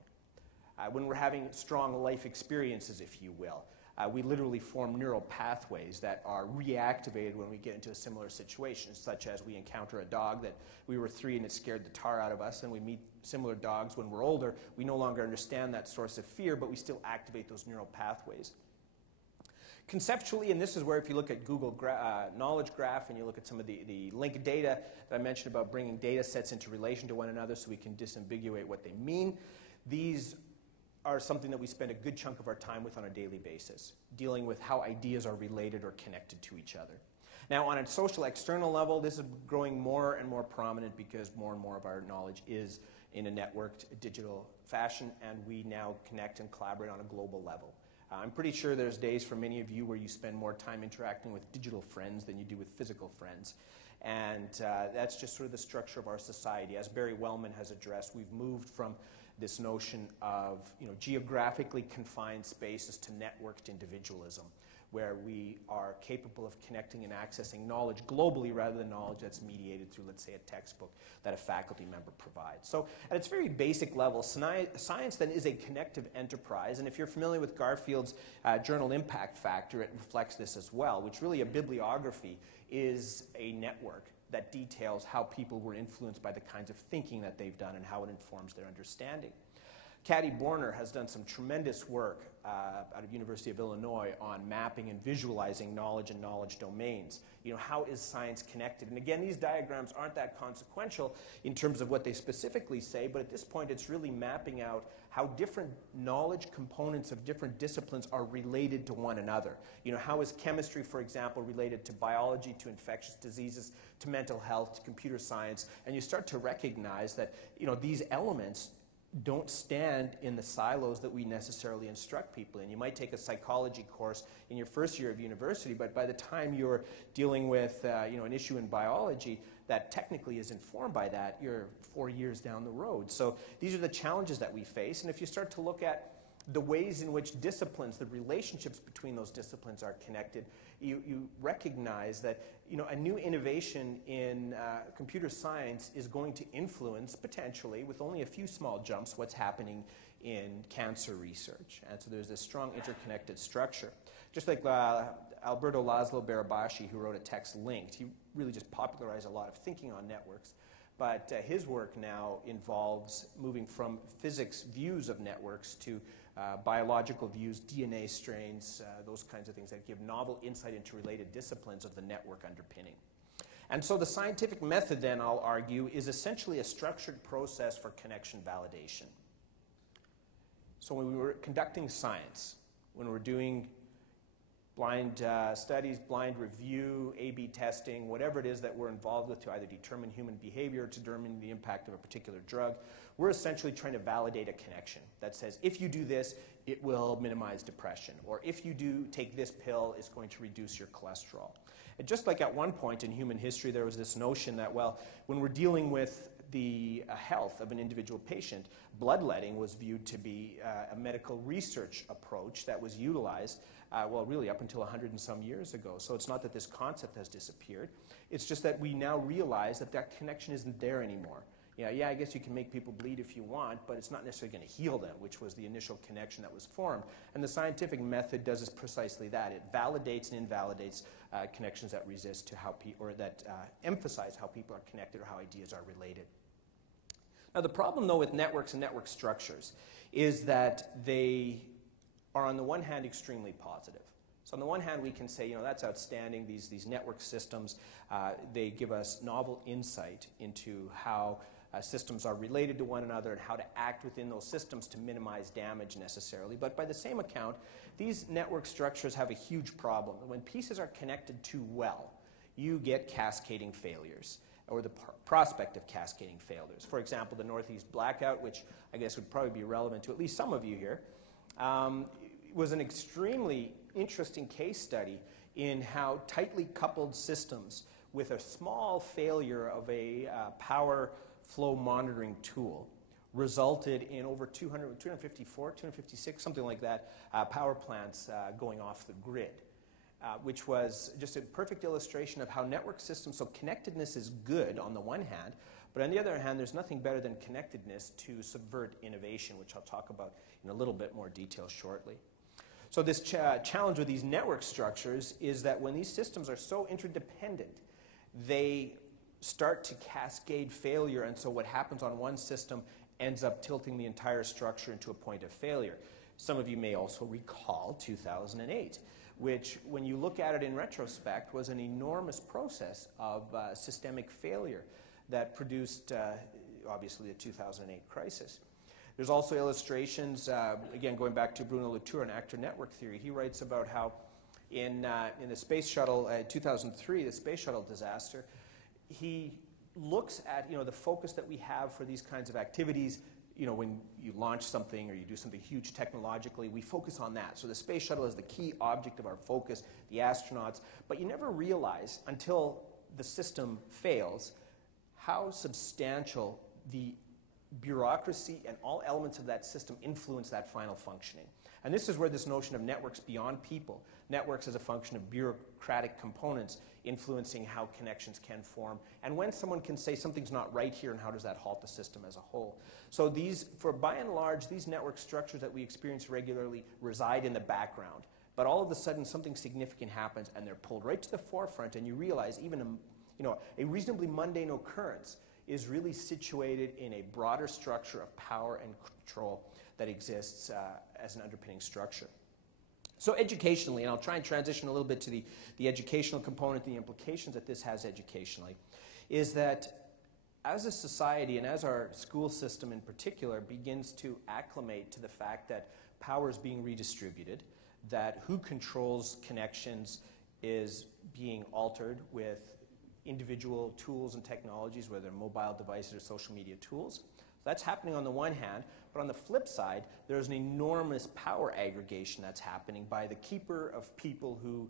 When we're having strong life experiences, if you will, we literally form neural pathways that are reactivated when we get into a similar situation, such as we encounter a dog that we were 3 and it scared the tar out of us, and we meet similar dogs when we're older. We no longer understand that source of fear, but we still activate those neural pathways. Conceptually, and this is where if you look at Google Knowledge Graph and you look at some of the linked data that I mentioned about bringing data sets into relation to one another so we can disambiguate what they mean, these are something that we spend a good chunk of our time with on a daily basis, dealing with how ideas are related or connected to each other. Now, on a social external level, this is growing more and more prominent because more and more of our knowledge is in a networked digital fashion, and we now connect and collaborate on a global level. I'm pretty sure there's days for many of you where you spend more time interacting with digital friends than you do with physical friends. And that's just sort of the structure of our society. As Barry Wellman has addressed, we've moved from this notion of geographically confined spaces to networked individualism, where we are capable of connecting and accessing knowledge globally rather than knowledge that's mediated through, let's say, a textbook that a faculty member provides. So at its very basic level, science then is a connective enterprise, and if you're familiar with Garfield's journal impact factor, it reflects this as well, which really a bibliography is a network that details how people were influenced by the kinds of thinking that they've done and how it informs their understanding. Caddy Borner has done some tremendous work out of University of Illinois on mapping and visualizing knowledge and knowledge domains. How is science connected? And again, these diagrams aren't that consequential in terms of what they specifically say, but at this point it's really mapping out how different knowledge components of different disciplines are related to one another. How is chemistry, for example, related to biology, to infectious diseases, to mental health, to computer science? And you start to recognize that these elements don't stand in the silos that we necessarily instruct people in. You might take a psychology course in your first year of university, but by the time you're dealing with an issue in biology that technically is informed by that, you're 4 years down the road. So these are the challenges that we face, and if you start to look at the ways in which disciplines, the relationships between those disciplines are connected, you recognize that a new innovation in computer science is going to influence, potentially, with only a few small jumps, what's happening in cancer research. And so there's this strong interconnected structure. Just like Alberto Laszlo Barabashi, who wrote a text Linked, he really just popularized a lot of thinking on networks. But his work now involves moving from physics views of networks to biological views, DNA strains, those kinds of things that give novel insight into related disciplines of the network underpinning. And so the scientific method, then, I'll argue, is essentially a structured process for connection validation. So when we were conducting science, when we're doing blind studies, blind review, A/B testing, whatever it is that we're involved with to either determine human behavior or to determine the impact of a particular drug, we're essentially trying to validate a connection that says, if you do this, it will minimize depression, or if you do take this pill, it's going to reduce your cholesterol. And just like at one point in human history, there was this notion that, well, when we're dealing with the health of an individual patient, bloodletting was viewed to be a medical research approach that was utilized really up until 100 and some years ago. So it's not that this concept has disappeared. It's just that we now realize that that connection isn't there anymore. I guess you can make people bleed if you want, but it's not necessarily going to heal them, which was the initial connection that was formed. And the scientific method does is precisely that. It validates and invalidates connections that resist to how or that emphasize how people are connected or how ideas are related. Now, the problem, though, with networks and network structures is that they are, on the one hand, extremely positive. So on the one hand, we can say, that's outstanding, these network systems, they give us novel insight into how systems are related to one another and how to act within those systems to minimize damage necessarily. But by the same account, these network structures have a huge problem. When pieces are connected too well, you get cascading failures, or the prospect of cascading failures. For example, the Northeast blackout, which I guess would probably be relevant to at least some of you here, was an extremely interesting case study in how tightly coupled systems with a small failure of a power flow monitoring tool resulted in over 254, 256, something like that, power plants going off the grid, which was just a perfect illustration of how network systems, so connectedness is good on the one hand, But on the other hand, there's nothing better than connectedness to subvert innovation, which I'll talk about in a little bit more detail shortly. So this challenge with these network structures is that when these systems are so interdependent, they start to cascade failure, and so what happens on one system ends up tilting the entire structure into a point of failure. Some of you may also recall 2008, which, when you look at it in retrospect, was an enormous process of systemic failure that produced, obviously, the 2008 crisis. There's also illustrations, again, going back to Bruno Latour and actor network theory. He writes about how in the space shuttle, 2003, the space shuttle disaster, he looks at the focus that we have for these kinds of activities. When you launch something or you do something huge technologically, we focus on that. So the space shuttle is the key object of our focus, the astronauts. But you never realize until the system fails how substantial the bureaucracy and all elements of that system influence that final functioning. And this is where this notion of networks beyond people, networks as a function of bureaucratic components influencing how connections can form, and when someone can say something's not right here, and how does that halt the system as a whole. So by and large, these network structures that we experience regularly reside in the background, but all of a sudden something significant happens and they're pulled right to the forefront, and you realize even a reasonably mundane occurrence is really situated in a broader structure of power and control that exists as an underpinning structure. So educationally, and I'll try and transition a little bit to the educational component, the implications that this has educationally, is that as a society and as our school system in particular begins to acclimate to the fact that power is being redistributed, that who controls connections is being altered with individual tools and technologies, whether mobile devices or social media tools. That's happening on the one hand, but on the flip side, there's an enormous power aggregation that's happening by the keeper of people who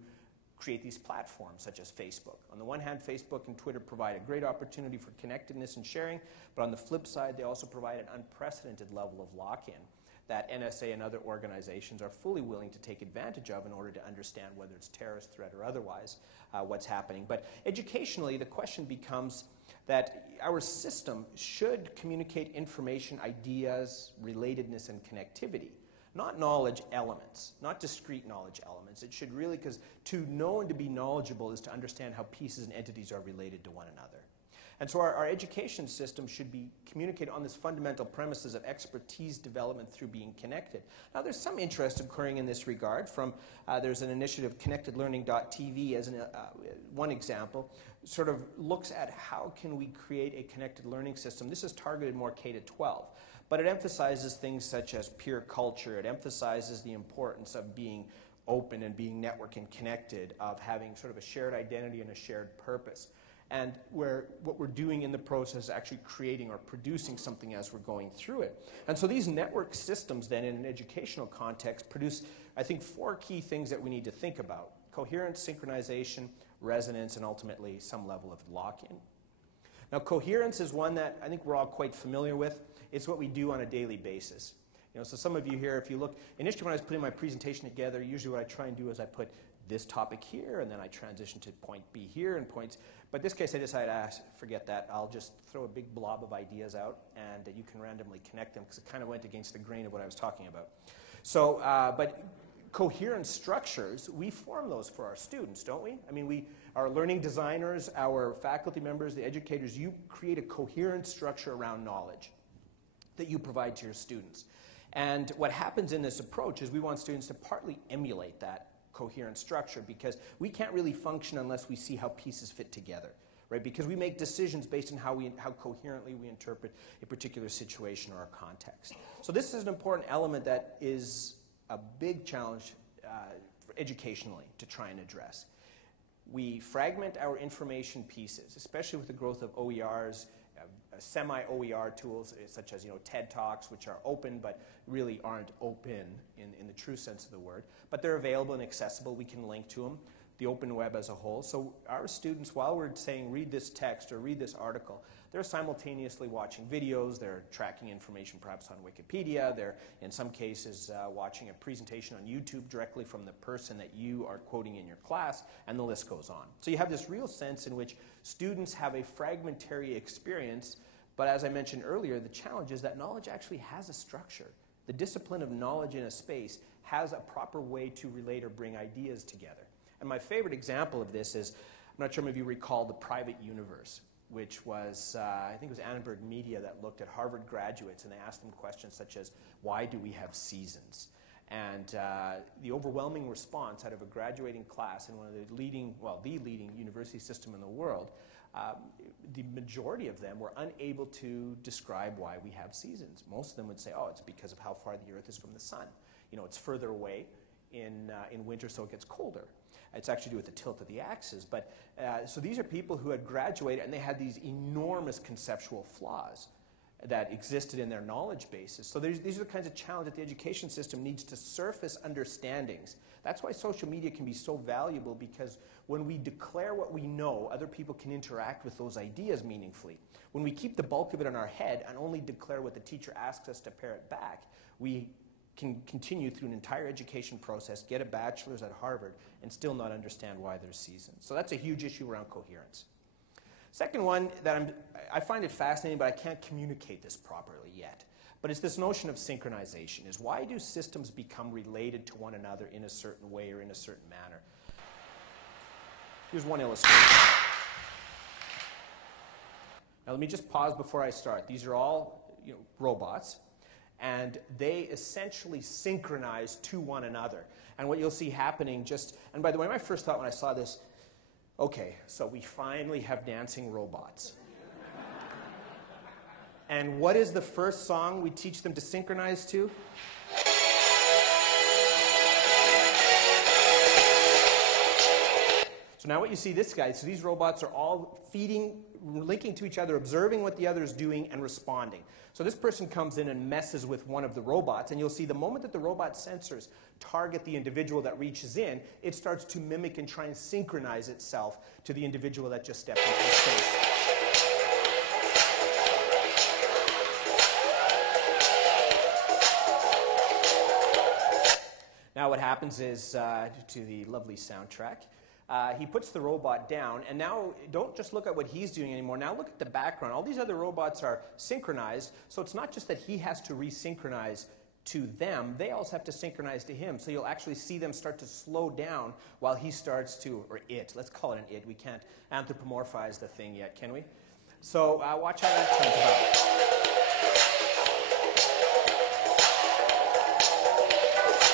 create these platforms, such as Facebook. On the one hand, Facebook and Twitter provide a great opportunity for connectedness and sharing, but on the flip side, they also provide an unprecedented level of lock-in that NSA and other organizations are fully willing to take advantage of in order to understand whether it's terrorist threat or otherwise what's happening. But educationally, the question becomes that our system should communicate information, ideas, relatedness, and connectivity, not knowledge elements, not discrete knowledge elements. It should really, because to know and to be knowledgeable is to understand how pieces and entities are related to one another. And so our education system should be communicated on this fundamental premises of expertise development through being connected. Now, there's some interest occurring in this regard. There's an initiative, connectedlearning.tv, as one example, sort of looks at how can we create a connected learning system. This is targeted more K-12, but it emphasizes things such as peer culture. It emphasizes the importance of being open and being network and connected, of having sort of a shared identity and a shared purpose. And what we're doing in the process is actually creating or producing something as we're going through it. And so these network systems then in an educational context produce, I think, 4 key things that we need to think about: coherence, synchronization, resonance, and ultimately some level of lock-in. Now, coherence is one that I think we're all quite familiar with. It's what we do on a daily basis. So some of you here, if you look, initially when I was putting my presentation together, usually what I try and do is I put this topic here, and then I transition to point B here and points. But in this case, I decided, forget that. I'll just throw a big blob of ideas out, and you can randomly connect them, because it kind of went against the grain of what I was talking about. So, but coherent structures, we form those for our students, don't we? I mean, our learning designers, our faculty members, the educators, you create a coherent structure around knowledge that you provide to your students. And what happens in this approach is we want students to partly emulate that coherent structure, because we can't really function unless we see how pieces fit together, right? Because we make decisions based on how coherently we interpret a particular situation or a context. So this is an important element that is a big challenge educationally to try and address. We fragment our information pieces, especially with the growth of OERs, semi-OER tools such as TED Talks, which are open but really aren't open in the true sense of the word. But they're available and accessible. We can link to them, the open web as a whole. So our students, while we're saying read this text or read this article, they're simultaneously watching videos, they're tracking information perhaps on Wikipedia, they're in some cases watching a presentation on YouTube directly from the person that you are quoting in your class, and the list goes on. So you have this real sense in which students have a fragmentary experience But as I mentioned earlier, the challenge is that knowledge actually has a structure. The discipline of knowledge in a space has a proper way to relate or bring ideas together. And my favorite example of this is, I'm not sure if you recall the private universe, which was, I think it was Annenberg Media that looked at Harvard graduates and they asked them questions such as, why do we have seasons? And the overwhelming response out of a graduating class in one of the leading, well, the leading university system in the world, the majority of them were unable to describe why we have seasons. Most of them would say, oh, it's because of how far the Earth is from the sun. You know, it's further away in winter, so it gets colder. It's actually to do with the tilt of the axis. But so these are people who had graduated, and they had these enormous conceptual flaws that existed in their knowledge bases. So these are the kinds of challenges that the education system needs to surface understandings. That's why social media can be so valuable, because when we declare what we know, other people can interact with those ideas meaningfully. When we keep the bulk of it in our head and only declare what the teacher asks us to parrot back, we can continue through an entire education process, get a bachelor's at Harvard, and still not understand why there's seasons. So that's a huge issue around coherence. Second one that I find it fascinating, but I can't communicate this properly yet. But it's this notion of synchronization, is why do systems become related to one another in a certain way or in a certain manner? Here's one illustration. Now let me just pause before I start. These are all robots, and they essentially synchronize to one another. And what you'll see happening and by the way, my first thought when I saw this, okay, so we finally have dancing robots. And what is the first song we teach them to synchronize to? So now what you see this guy, so these robots are all linking to each other, observing what the other is doing and responding. So this person comes in and messes with one of the robots, and you'll see the moment that the robot sensors target the individual that reaches in, it starts to mimic and try and synchronize itself to the individual that just stepped into the space. Now what happens is, to the lovely soundtrack, he puts the robot down, and now don't just look at what he's doing anymore. Now look at the background. All these other robots are synchronized, so it's not just that he has to resynchronize to them, they also have to synchronize to him. So you'll actually see them start to slow down while he starts to, or it, let's call it an it. We can't anthropomorphize the thing yet, can we? So watch how that turns out.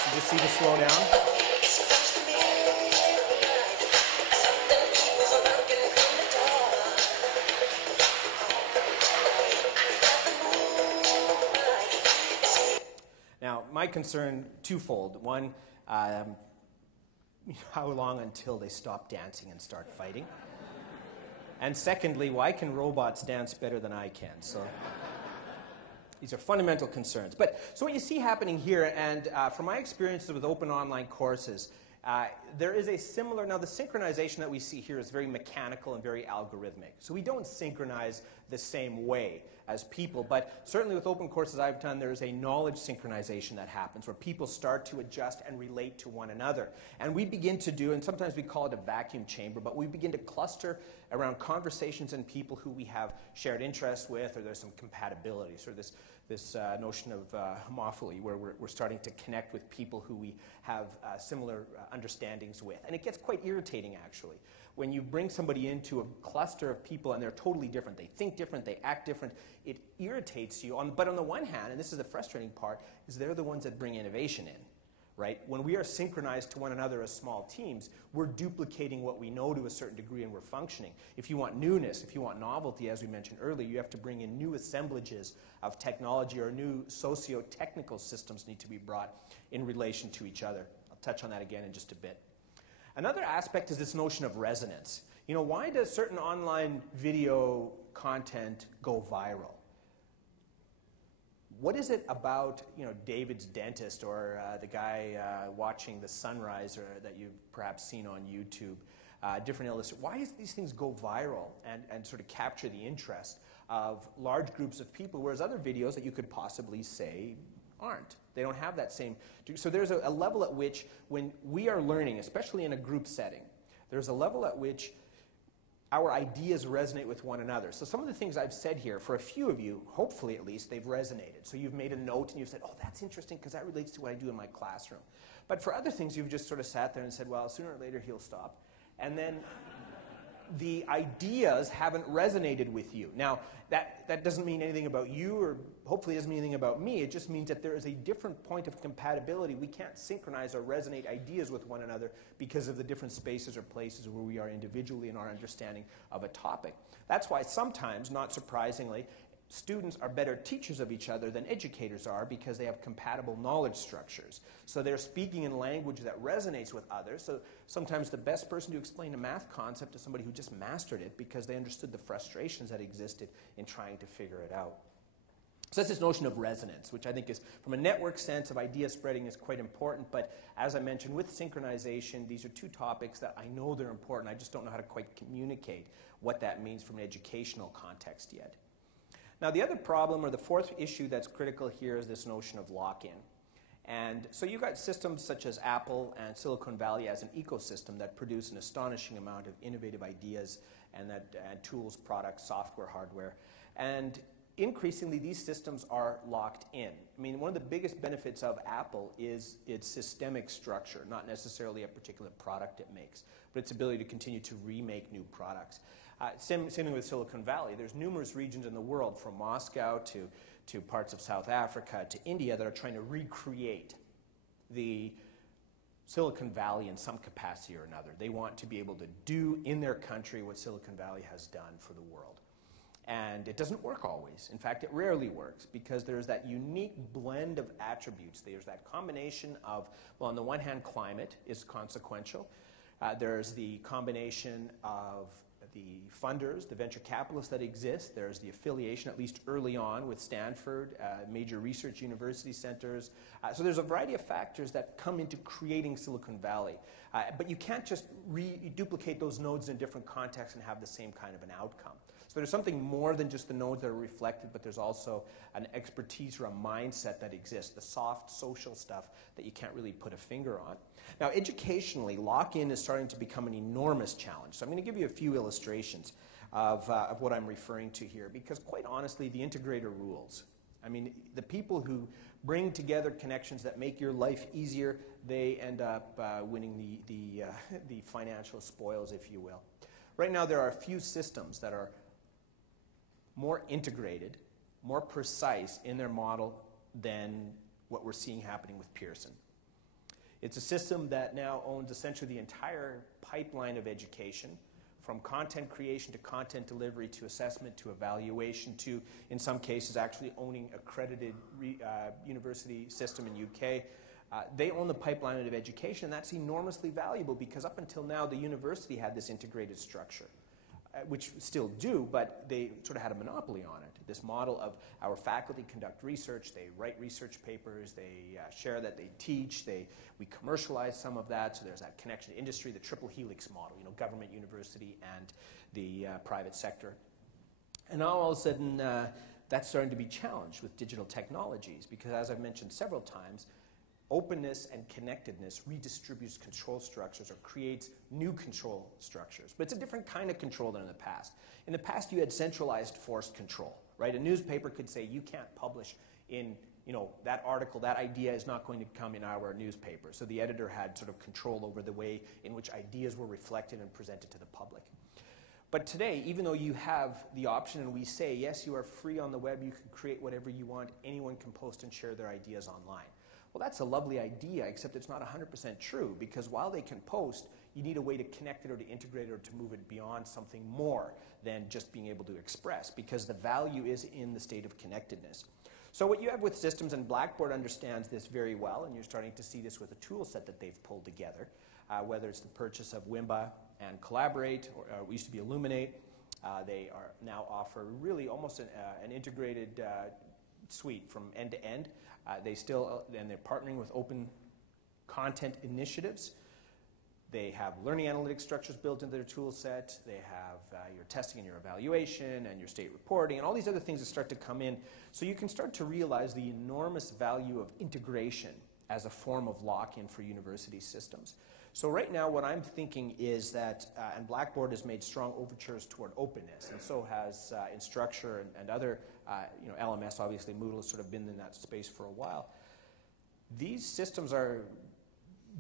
Did you see the slowdown? My concern, twofold. One, how long until they stop dancing and start fighting? And secondly, why can robots dance better than I can? So these are fundamental concerns. But so what you see happening here, and from my experiences with open online courses, there is a similar, now the synchronization that we see here is very mechanical and very algorithmic. So we don't synchronize the same way as people, but certainly with open courses I've done, there is a knowledge synchronization that happens where people start to adjust and relate to one another. And we begin to do, and sometimes we call it a vacuum chamber, but we begin to cluster around conversations and people who we have shared interests with, or there's some compatibility, sort of this notion of homophily, where we're starting to connect with people who we have similar understandings with. And it gets quite irritating, actually. When you bring somebody into a cluster of people and they're totally different, they think different, they act different, it irritates you. But on the one hand, and this is the frustrating part, is they're the ones that bring innovation in. Right? When we are synchronized to one another as small teams, we're duplicating what we know to a certain degree and we're functioning. If you want newness, if you want novelty, as we mentioned earlier, you have to bring in new assemblages of technology, or new socio-technical systems need to be brought in relation to each other. I'll touch on that again in just a bit. Another aspect is this notion of resonance. You know, why does certain online video content go viral? What is it about, David's dentist, or the guy watching the sunrise, or that you've perhaps seen on YouTube, different illustrations? Why do these things go viral and sort of capture the interest of large groups of people, whereas other videos that you could possibly say aren't? They don't have that same. So there's a level at which, when we are learning, especially in a group setting, there's a level at which our ideas resonate with one another. So some of the things I've said here, for a few of you, hopefully at least, they've resonated. So you've made a note and you've said, oh, that's interesting because that relates to what I do in my classroom. But for other things, you've just sort of sat there and said, well, sooner or later he'll stop. And then the ideas haven't resonated with you. Now, that doesn't mean anything about you, or hopefully doesn't mean anything about me. It just means that there is a different point of compatibility. We can't synchronize or resonate ideas with one another because of the different spaces or places where we are individually in our understanding of a topic. That's why sometimes, not surprisingly, students are better teachers of each other than educators are because they have compatible knowledge structures. So they're speaking in language that resonates with others. So sometimes the best person to explain a math concept is somebody who just mastered it because they understood the frustrations that existed in trying to figure it out. So that's this notion of resonance, which I think is, from a network sense of idea spreading, is quite important. But as I mentioned, with synchronization, these are two topics that I know they're important. I just don't know how to quite communicate what that means from an educational context yet. Now, the other problem, or the fourth issue that's critical here, is this notion of lock-in. And so you've got systems such as Apple and Silicon Valley as an ecosystem that produce an astonishing amount of innovative ideas and tools, products, software, hardware. And increasingly, these systems are locked in. I mean, one of the biggest benefits of Apple is its systemic structure, not necessarily a particular product it makes, but its ability to continue to remake new products. Same thing with Silicon Valley. There's numerous regions in the world, from Moscow to parts of South Africa to India, that are trying to recreate the Silicon Valley in some capacity or another. They want to be able to do in their country what Silicon Valley has done for the world. And it doesn't work always. In fact, it rarely works because there's that unique blend of attributes. There's that combination of, well, on the one hand, climate is consequential. There's the combination of the funders, the venture capitalists that exist. There's the affiliation, at least early on, with Stanford, major research university centers. So there's a variety of factors that come into creating Silicon Valley. But you can't just duplicate those nodes in a different context and have the same kind of an outcome. So there's something more than just the nodes that are reflected, but there's also an expertise or a mindset that exists, the soft social stuff that you can't really put a finger on. Now, educationally, lock-in is starting to become an enormous challenge. So I'm going to give you a few illustrations of what I'm referring to here, because quite honestly, the integrator rules. I mean, the people who bring together connections that make your life easier, they end up winning the financial spoils, if you will. Right now, there are a few systems that are more integrated, more precise in their model than what we're seeing happening with Pearson. It's a system that now owns essentially the entire pipeline of education, from content creation to content delivery to assessment to evaluation to, in some cases, actually owning accredited university system in UK. They own the pipeline of education, and that's enormously valuable because up until now, the university had this integrated structure, which still do, but they sort of had a monopoly on it. This model of our faculty conduct research, they write research papers, they share that, they teach, we commercialize some of that, so there's that connection to industry, the triple helix model, government, university, and the private sector. And now all of a sudden, that's starting to be challenged with digital technologies because, as I've mentioned several times, openness and connectedness redistributes control structures or creates new control structures. But it's a different kind of control than in the past. In the past, you had centralized forced control, right? A newspaper could say, you can't publish in, that article, that idea is not going to come in our newspaper. So the editor had sort of control over the way in which ideas were reflected and presented to the public. But today, even though you have the option and we say, yes, you are free on the web, you can create whatever you want, anyone can post and share their ideas online. Well, that's a lovely idea, except it's not 100% true, because while they can post, you need a way to connect it or to integrate it or to move it beyond something more than just being able to express, because the value is in the state of connectedness. So what you have with systems, and Blackboard understands this very well, and you're starting to see this with a tool set that they've pulled together, whether it's the purchase of Wimba and Collaborate, or we used to be Illuminate. They are now offer really almost an integrated suite from end to end. And they're partnering with open content initiatives. They have learning analytics structures built into their tool set. They have your testing and your evaluation and your state reporting and all these other things that start to come in. So you can start to realize the enormous value of integration as a form of lock-in for university systems. So right now what I'm thinking is that, and Blackboard has made strong overtures toward openness, and so has Instructure and other, LMS, obviously Moodle has sort of been in that space for a while. These systems are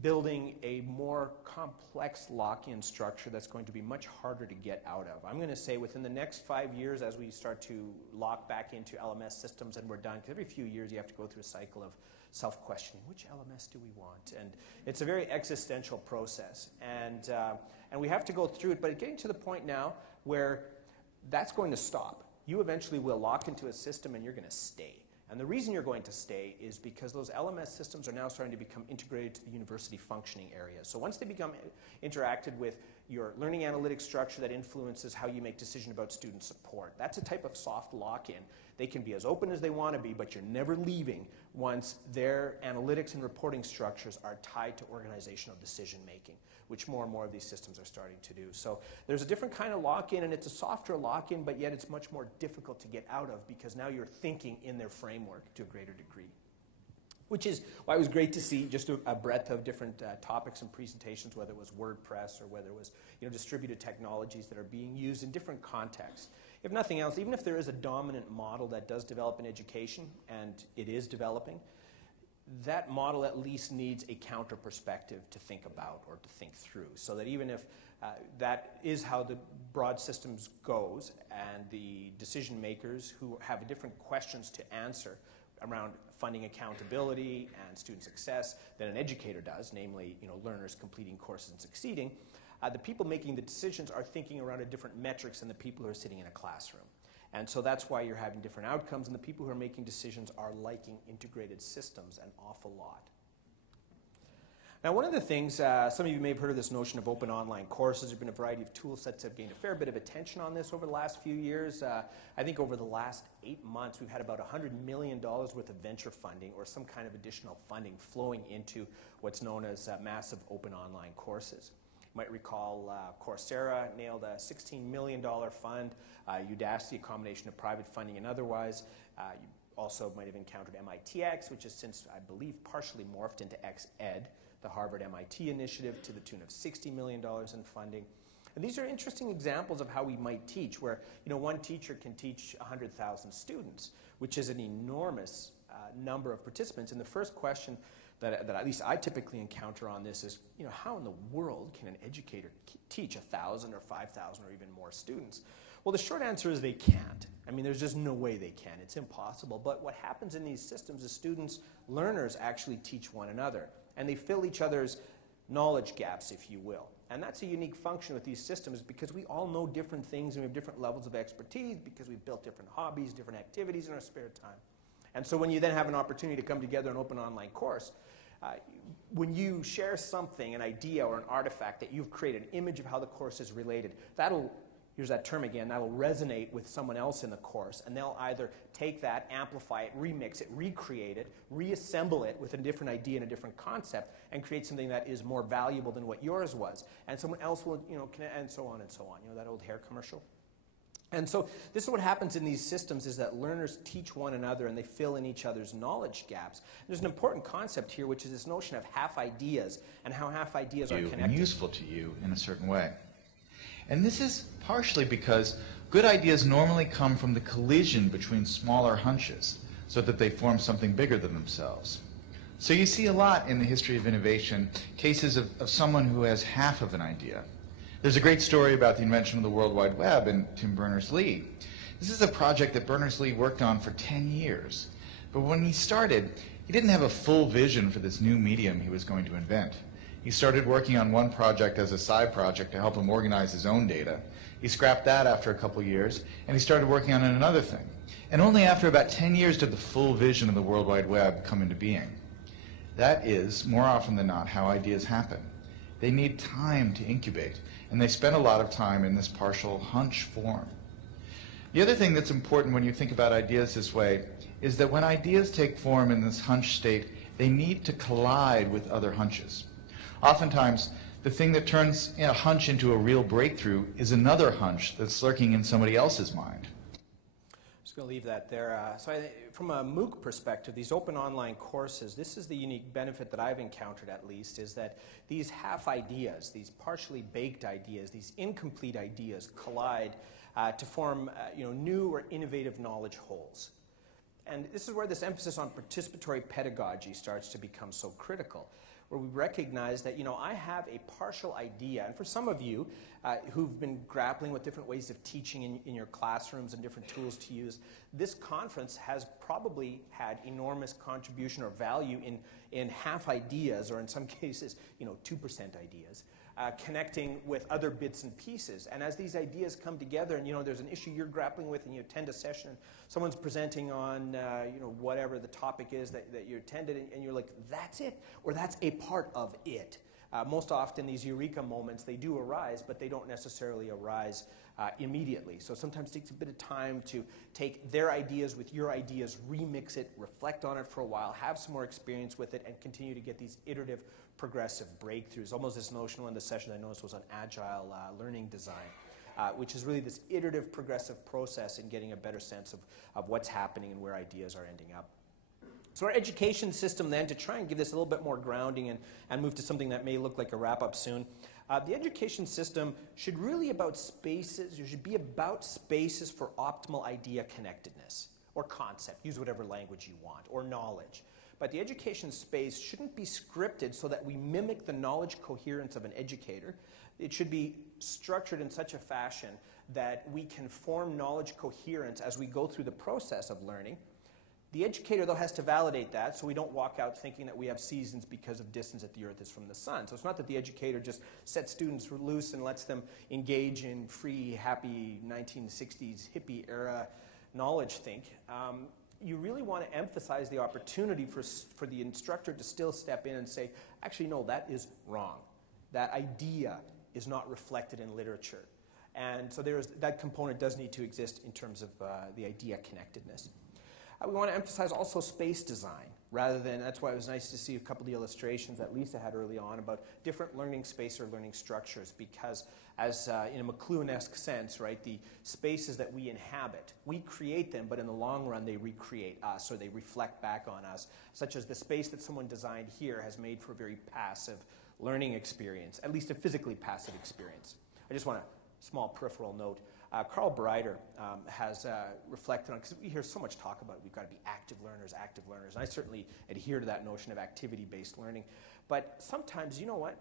building a more complex lock-in structure that's going to be much harder to get out of. I'm going to say within the next 5 years, as we start to lock back into LMS systems and we're done, because every few years you have to go through a cycle of self-questioning, which LMS do we want? And it's a very existential process. And we have to go through it, but it's getting to the point now where that's going to stop. You eventually will lock into a system and you're going to stay. And the reason you're going to stay is because those LMS systems are now starting to become integrated to the university functioning areas. So once they become interacted with your learning analytics structure that influences how you make decisions about student support, that's a type of soft lock-in. They can be as open as they want to be, but you're never leaving once their analytics and reporting structures are tied to organizational decision making, which more and more of these systems are starting to do. So there's a different kind of lock-in, and it's a softer lock-in, but yet it's much more difficult to get out of because now you're thinking in their framework to a greater degree. Which is why it was great to see just a breadth of different topics and presentations, whether it was WordPress or whether it was distributed technologies that are being used in different contexts. If nothing else, even if there is a dominant model that does develop in education, and it is developing, that model at least needs a counter perspective to think about or to think through, so that even if that is how the broad systems goes, and the decision makers who have different questions to answer around funding accountability and student success than an educator does, namely learners completing courses and succeeding, the people making the decisions are thinking around a different metrics than the people who are sitting in a classroom. And so that's why you're having different outcomes, and the people who are making decisions are liking integrated systems an awful lot. Now, one of the things, some of you may have heard of this notion of open online courses. There have been a variety of tool sets that have gained a fair bit of attention on this over the last few years. I think over the last 8 months, we've had about $100 million worth of venture funding or some kind of additional funding flowing into what's known as massive open online courses. You might recall Coursera nailed a $16 million fund, Udacity, a combination of private funding and otherwise. You also might have encountered MITx, which has since, I believe, partially morphed into XEd, the Harvard-MIT initiative, to the tune of $60 million in funding. And these are interesting examples of how we might teach, where one teacher can teach 100,000 students, which is an enormous number of participants. And the first question that at least I typically encounter on this is, how in the world can an educator teach 1,000 or 5,000 or even more students? Well, the short answer is they can't. I mean, there's just no way they can. It's impossible. But what happens in these systems is students, learners actually teach one another, and they fill each other's knowledge gaps, if you will. And that's a unique function with these systems because we all know different things and we have different levels of expertise because we've built different hobbies, different activities in our spare time. And so when you then have an opportunity to come together in an open online course, when you share something, an idea or an artifact that you've created, an image of how the course is related, that'll, here's that term again, that'll resonate with someone else in the course, and they'll either take that, amplify it, remix it, recreate it, reassemble it with a different idea and a different concept, and create something that is more valuable than what yours was. And someone else will, and so on and so on. That old hair commercial? And so this is what happens in these systems, is that learners teach one another and they fill in each other's knowledge gaps. There's an important concept here, which is this notion of half ideas and how half ideas are connected. And useful to you in a certain way. And this is partially because good ideas normally come from the collision between smaller hunches so that they form something bigger than themselves. So you see a lot in the history of innovation cases of someone who has half of an idea. There's a great story about the invention of the World Wide Web and Tim Berners-Lee. This is a project that Berners-Lee worked on for 10 years. But when he started, he didn't have a full vision for this new medium he was going to invent. He started working on one project as a side project to help him organize his own data. He scrapped that after a couple years, and he started working on another thing. And only after about 10 years did the full vision of the World Wide Web come into being. That is, more often than not, how ideas happen. They need time to incubate, and they spend a lot of time in this partial hunch form. The other thing that's important when you think about ideas this way is that when ideas take form in this hunch state, they need to collide with other hunches. Oftentimes, the thing that turns a hunch into a real breakthrough is another hunch that's lurking in somebody else's mind. I was Just going to leave that there. From a MOOC perspective, these open online courses, this is the unique benefit that I've encountered at least, is that these half ideas, these partially baked ideas, these incomplete ideas collide to form new or innovative knowledge holes. And this is where this emphasis on participatory pedagogy starts to become so critical, where we recognize that, I have a partial idea. And for some of you who've been grappling with different ways of teaching in your classrooms and different tools to use, this conference has probably had enormous contribution or value in half ideas, or in some cases, 2% ideas, connecting with other bits and pieces. And as these ideas come together and, there's an issue you're grappling with and you attend a session, someone's presenting on, whatever the topic is that you attended, and you're like, that's it, or that's a part of it. Most often these eureka moments, they do arise, but they don't necessarily arise immediately. So sometimes it takes a bit of time to take their ideas with your ideas, remix it, reflect on it for a while, have some more experience with it, and continue to get these iterative, progressive breakthroughs. Almost this notion, one of the sessions I noticed was on agile learning design, which is really this iterative, progressive process in getting a better sense of what's happening and where ideas are ending up. So our education system then, to try and give this a little bit more grounding and move to something that may look like a wrap-up soon, the education system should really about spaces, it should be about spaces for optimal idea connectedness or concept, use whatever language you want, or knowledge. But the education space shouldn't be scripted so that we mimic the knowledge coherence of an educator. It should be structured in such a fashion that we can form knowledge coherence as we go through the process of learning. The educator, though, has to validate that, so we don't walk out thinking that we have seasons because of distance that the Earth is from the sun. So it's not that the educator just sets students loose and lets them engage in free, happy 1960s hippie-era knowledge think. You really want to emphasize the opportunity for the instructor to still step in and say, actually, no, that is wrong. That idea is not reflected in literature. And so that component does need to exist in terms of the idea connectedness. We want to emphasize also space design, rather than, that's why it was nice to see a couple of the illustrations that Lisa had early on about different learning space or learning structures, because as in a McLuhan-esque sense, right, the spaces that we inhabit, we create them, but in the long run they recreate us, or they reflect back on us, such as the space that someone designed here has made for a very passive learning experience, at least a physically passive experience. I just want a small peripheral note. Carl Breider has reflected on, because we hear so much talk about we've got to be active learners, and I certainly adhere to that notion of activity-based learning. But sometimes, you know what?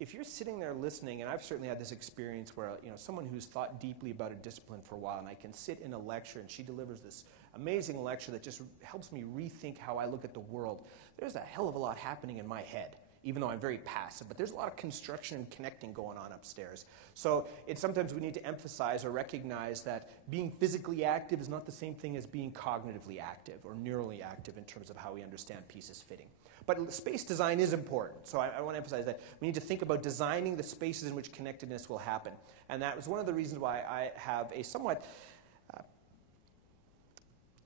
If you're sitting there listening, and I've certainly had this experience where, someone who's thought deeply about a discipline for a while, and I can sit in a lecture and she delivers this amazing lecture that just helps me rethink how I look at the world, there's a hell of a lot happening in my head, even though I'm very passive, but there's a lot of construction and connecting going on upstairs. So sometimes we need to emphasize or recognize that being physically active is not the same thing as being cognitively active or neurally active in terms of how we understand pieces fitting. But space design is important, so I want to emphasize that we need to think about designing the spaces in which connectedness will happen. And that was one of the reasons why I have a somewhat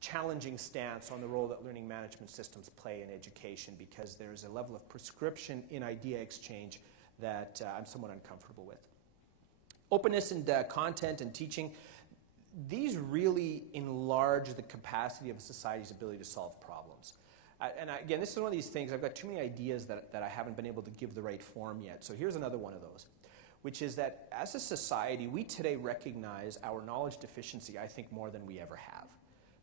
challenging stance on the role that learning management systems play in education, because there's a level of prescription in idea exchange that I'm somewhat uncomfortable with. Openness in content and teaching, these really enlarge the capacity of a society's ability to solve problems. Again, this is one of these things, I've got too many ideas that I haven't been able to give the right form yet. So here's another one of those, which is that as a society, we today recognize our knowledge deficiency, I think, more than we ever have,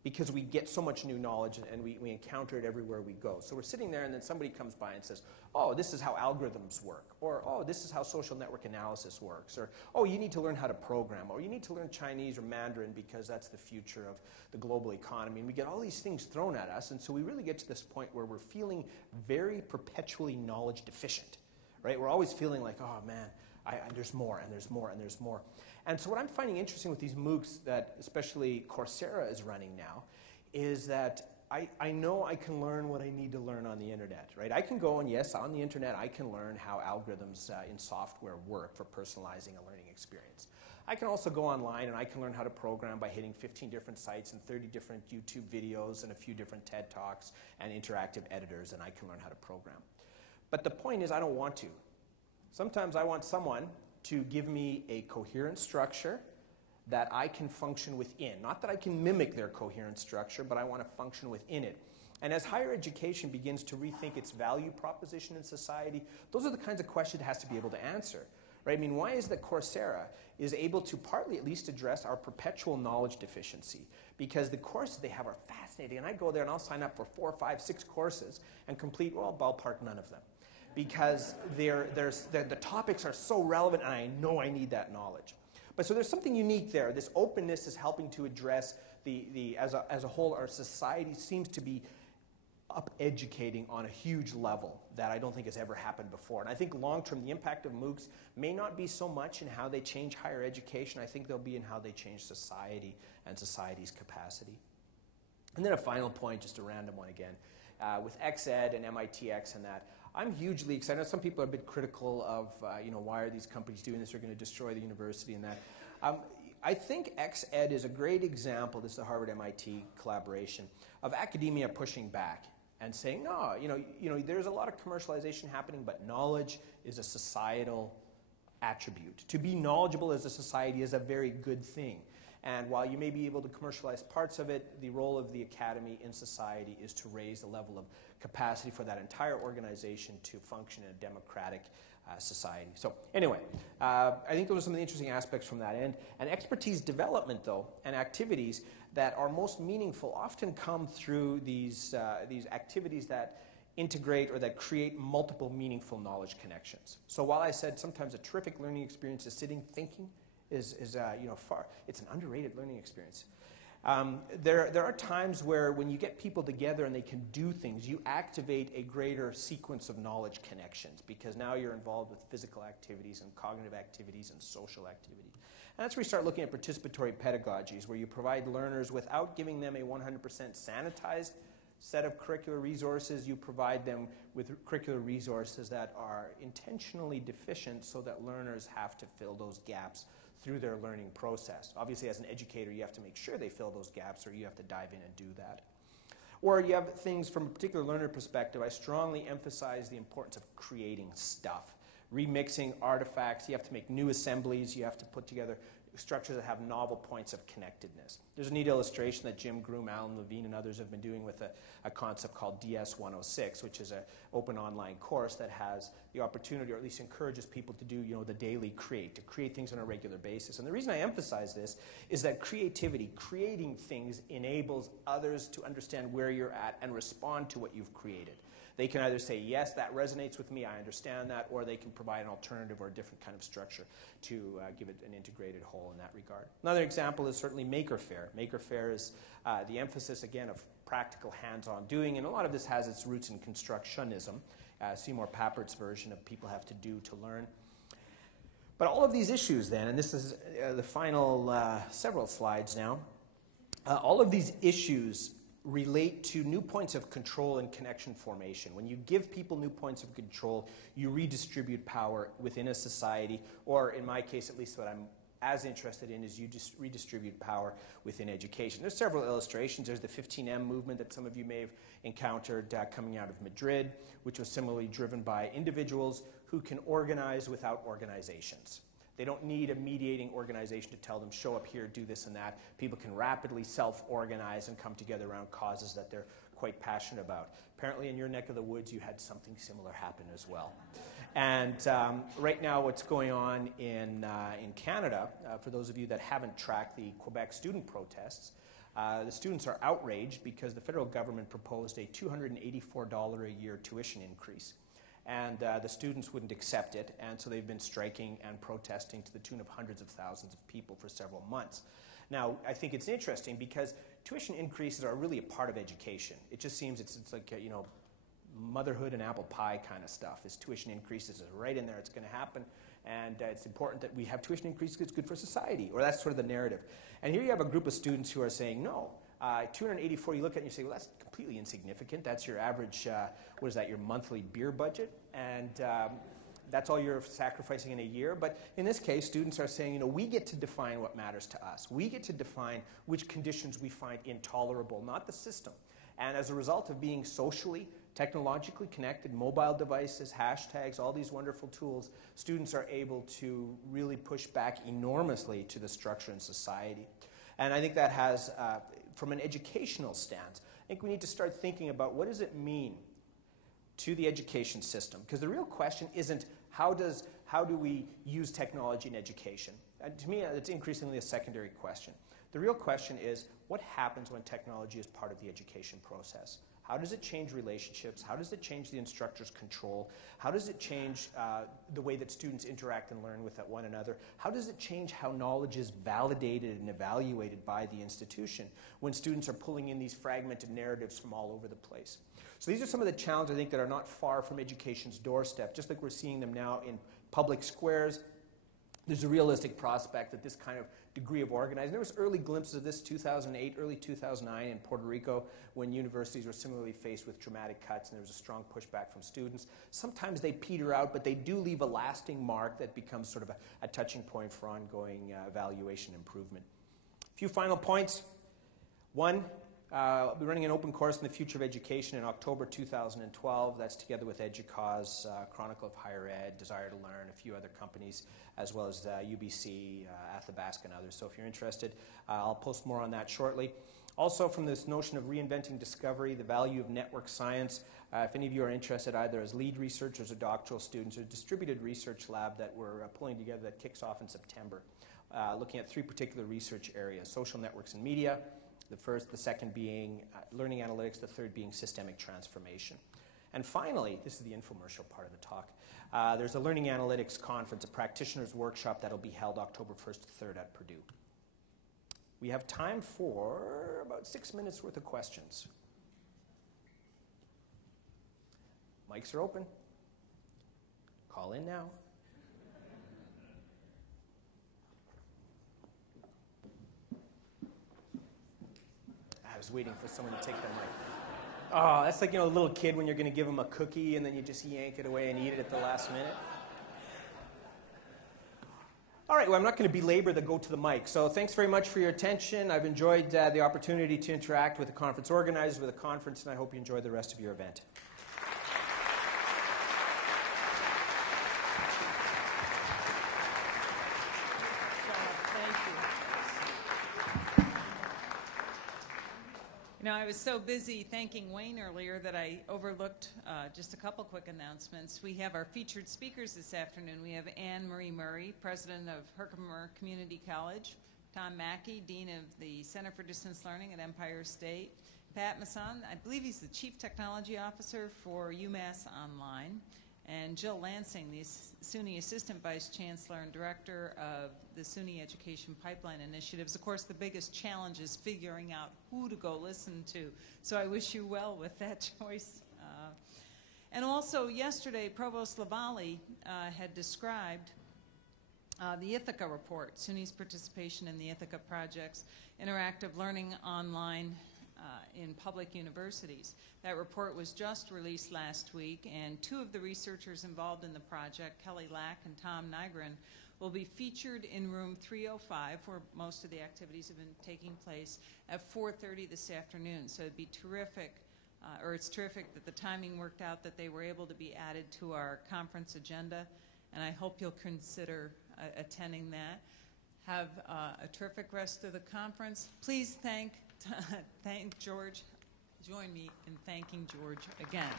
because we get so much new knowledge and we encounter it everywhere we go. So we're sitting there and then somebody comes by and says, oh, this is how algorithms work, or oh, this is how social network analysis works, or oh, you need to learn how to program, or you need to learn Chinese or Mandarin because that's the future of the global economy. And we get all these things thrown at us, and so we really get to this point where we're feeling very perpetually knowledge deficient, right? We're always feeling like, oh man, there's more, and there's more, and there's more. And so what I'm finding interesting with these MOOCs that especially Coursera is running now is that I know I can learn what I need to learn on the internet, right? I can go and yes, on the internet I can learn how algorithms in software work for personalizing a learning experience. I can also go online and I can learn how to program by hitting 15 different sites and 30 different YouTube videos and a few different TED Talks and interactive editors, and I can learn how to program. But the point is I don't want to. Sometimes I want someone to give me a coherent structure that I can function within. Not that I can mimic their coherent structure, but I want to function within it. And as higher education begins to rethink its value proposition in society, those are the kinds of questions it has to be able to answer. Right? I mean, why is that Coursera is able to partly at least address our perpetual knowledge deficiency? Because the courses they have are fascinating, and I go there and I'll sign up for 4, 5, 6 courses and complete, well, ballpark none of them. Because the topics are so relevant, and I know I need that knowledge. But so there's something unique there. This openness is helping to address as a whole, our society seems to be up-educating on a huge level that I don't think has ever happened before. And I think long-term, the impact of MOOCs may not be so much in how they change higher education. I think they'll be in how they change society and society's capacity. And then a final point, just a random one again. With XEd and MITx and that, I'm hugely excited. I know some people are a bit critical of, why are these companies doing this? They're going to destroy the university and that. I think XEd is a great example, this is the Harvard-MIT collaboration, of academia pushing back and saying, no, there's a lot of commercialization happening, but knowledge is a societal attribute. To be knowledgeable as a society is a very good thing. And while you may be able to commercialize parts of it, the role of the academy in society is to raise the level of capacity for that entire organization to function in a democratic society. So anyway, I think those are some of the interesting aspects from that end. And expertise development, though, and activities that are most meaningful often come through these activities that integrate or that create multiple meaningful knowledge connections. So while I said sometimes a terrific learning experience is sitting thinking, it's an underrated learning experience. There are times where when you get people together and they can do things, you activate a greater sequence of knowledge connections because now you're involved with physical activities and cognitive activities and social activity. And that's where you start looking at participatory pedagogies, where you provide learners without giving them a 100% sanitized set of curricular resources. You provide them with curricular resources that are intentionally deficient so that learners have to fill those gaps through their learning process. Obviously, as an educator, you have to make sure they fill those gaps or you have to dive in and do that. Or you have things from a particular learner perspective. I strongly emphasize the importance of creating stuff. Remixing artifacts, you have to make new assemblies, you have to put together structures that have novel points of connectedness. There's a neat illustration that Jim Groom, Alan Levine, and others have been doing with a concept called DS-106, which is an open online course that has the opportunity, or at least encourages people to do, the daily create, to create things on a regular basis. And the reason I emphasize this is that creativity, creating things, enables others to understand where you're at and respond to what you've created. They can either say, yes, that resonates with me, I understand that, or they can provide an alternative or a different kind of structure to give it an integrated whole in that regard. Another example is certainly Maker Faire. Maker Faire is the emphasis, again, of practical hands-on doing, and a lot of this has its roots in constructionism, Seymour Papert's version of people have to do to learn. But all of these issues then, and this is the final several slides now, all of these issues relate to new points of control and connection formation. When you give people new points of control, you redistribute power within a society, or in my case, at least what I'm as interested in is you just redistribute power within education. There's several illustrations. There's the 15M movement that some of you may have encountered coming out of Madrid, which was similarly driven by individuals who can organize without organizations. They don't need a mediating organization to tell them, show up here, do this and that. People can rapidly self-organize and come together around causes that they're quite passionate about. Apparently in your neck of the woods, you had something similar happen as well. And right now what's going on in Canada, for those of you that haven't tracked the Quebec student protests, the students are outraged because the federal government proposed a $284 a year tuition increase. And the students wouldn't accept it, and so they've been striking and protesting to the tune of hundreds of thousands of people for several months. Now, I think it's interesting because tuition increases are really a part of education. It just seems it's like, motherhood and apple pie kind of stuff. This tuition increases is right in there. It's going to happen, and it's important that we have tuition increases because it's good for society, or that's sort of the narrative. And here you have a group of students who are saying, no, 284, you look at it and you say, well, that's completely insignificant. That's your average, what is that, your monthly beer budget? And that's all you're sacrificing in a year. But in this case, students are saying, we get to define what matters to us. We get to define which conditions we find intolerable, not the system. And as a result of being socially technologically connected, mobile devices, hashtags, all these wonderful tools, students are able to really push back enormously to the structure in society. And I think that has, from an educational stance, I think we need to start thinking about what does it mean to the education system? Because the real question isn't how do we use technology in education? To me, it's increasingly a secondary question. The real question is, what happens when technology is part of the education process? How does it change relationships? How does it change the instructor's control? How does it change the way that students interact and learn with one another? How does it change how knowledge is validated and evaluated by the institution when students are pulling in these fragmented narratives from all over the place? So these are some of the challenges, I think, that are not far from education's doorstep, just like we're seeing them now in public squares. There's a realistic prospect that this kind of degree of organizing, there was early glimpses of this 2008, early 2009 in Puerto Rico when universities were similarly faced with dramatic cuts and there was a strong pushback from students. Sometimes they peter out, but they do leave a lasting mark that becomes sort of a touching point for ongoing evaluation improvement. A few final points. One, I'll be running an open course in the future of education in October 2012. That's together with EDUCAUSE, Chronicle of Higher Ed, Desire to Learn, a few other companies, as well as UBC, Athabasca, and others. So if you're interested, I'll post more on that shortly. Also, from this notion of reinventing discovery, the value of network science, if any of you are interested either as lead researchers or doctoral students, a distributed research lab that we're pulling together that kicks off in September, looking at 3 particular research areas: social networks and media, the second being learning analytics, the third being systemic transformation. And finally, this is the infomercial part of the talk, there's a learning analytics conference, a practitioner's workshop that'll be held October 1st to 3rd at Purdue. We have time for about 6 minutes worth of questions. Mics are open. Call in now. I was waiting for someone to take the mic. Oh, that's like, a little kid when you're going to give them a cookie and then you just yank it away and eat it at the last minute. All right, well, I'm not going to belabor the go to the mic. So thanks very much for your attention. I've enjoyed the opportunity to interact with the conference organizers, with the conference, and I hope you enjoy the rest of your event. I was so busy thanking Wayne earlier that I overlooked just a couple quick announcements. We have our featured speakers this afternoon. We have Anne Marie Murray, president of Herkimer Community College, Tom Mackey, dean of the Center for Distance Learning at Empire State, Pat Masson, I believe he's the chief technology officer for UMass Online, and Jill Lansing, the SUNY Assistant Vice Chancellor and Director of the SUNY Education Pipeline Initiatives. Of course, the biggest challenge is figuring out who to go listen to, so I wish you well with that choice. And also, yesterday, Provost Lavallee had described the Ithaca report, SUNY's participation in the Ithaca projects, interactive learning online in public universities. That report was just released last week, and 2 of the researchers involved in the project, Kelly Lack and Tom Nygren, will be featured in room 305, where most of the activities have been taking place, at 4:30 this afternoon. So it'd be terrific, it's terrific that the timing worked out, that they were able to be added to our conference agenda, and I hope you'll consider attending that. Have a terrific rest of the conference. Please thank George. Join me in thanking George again.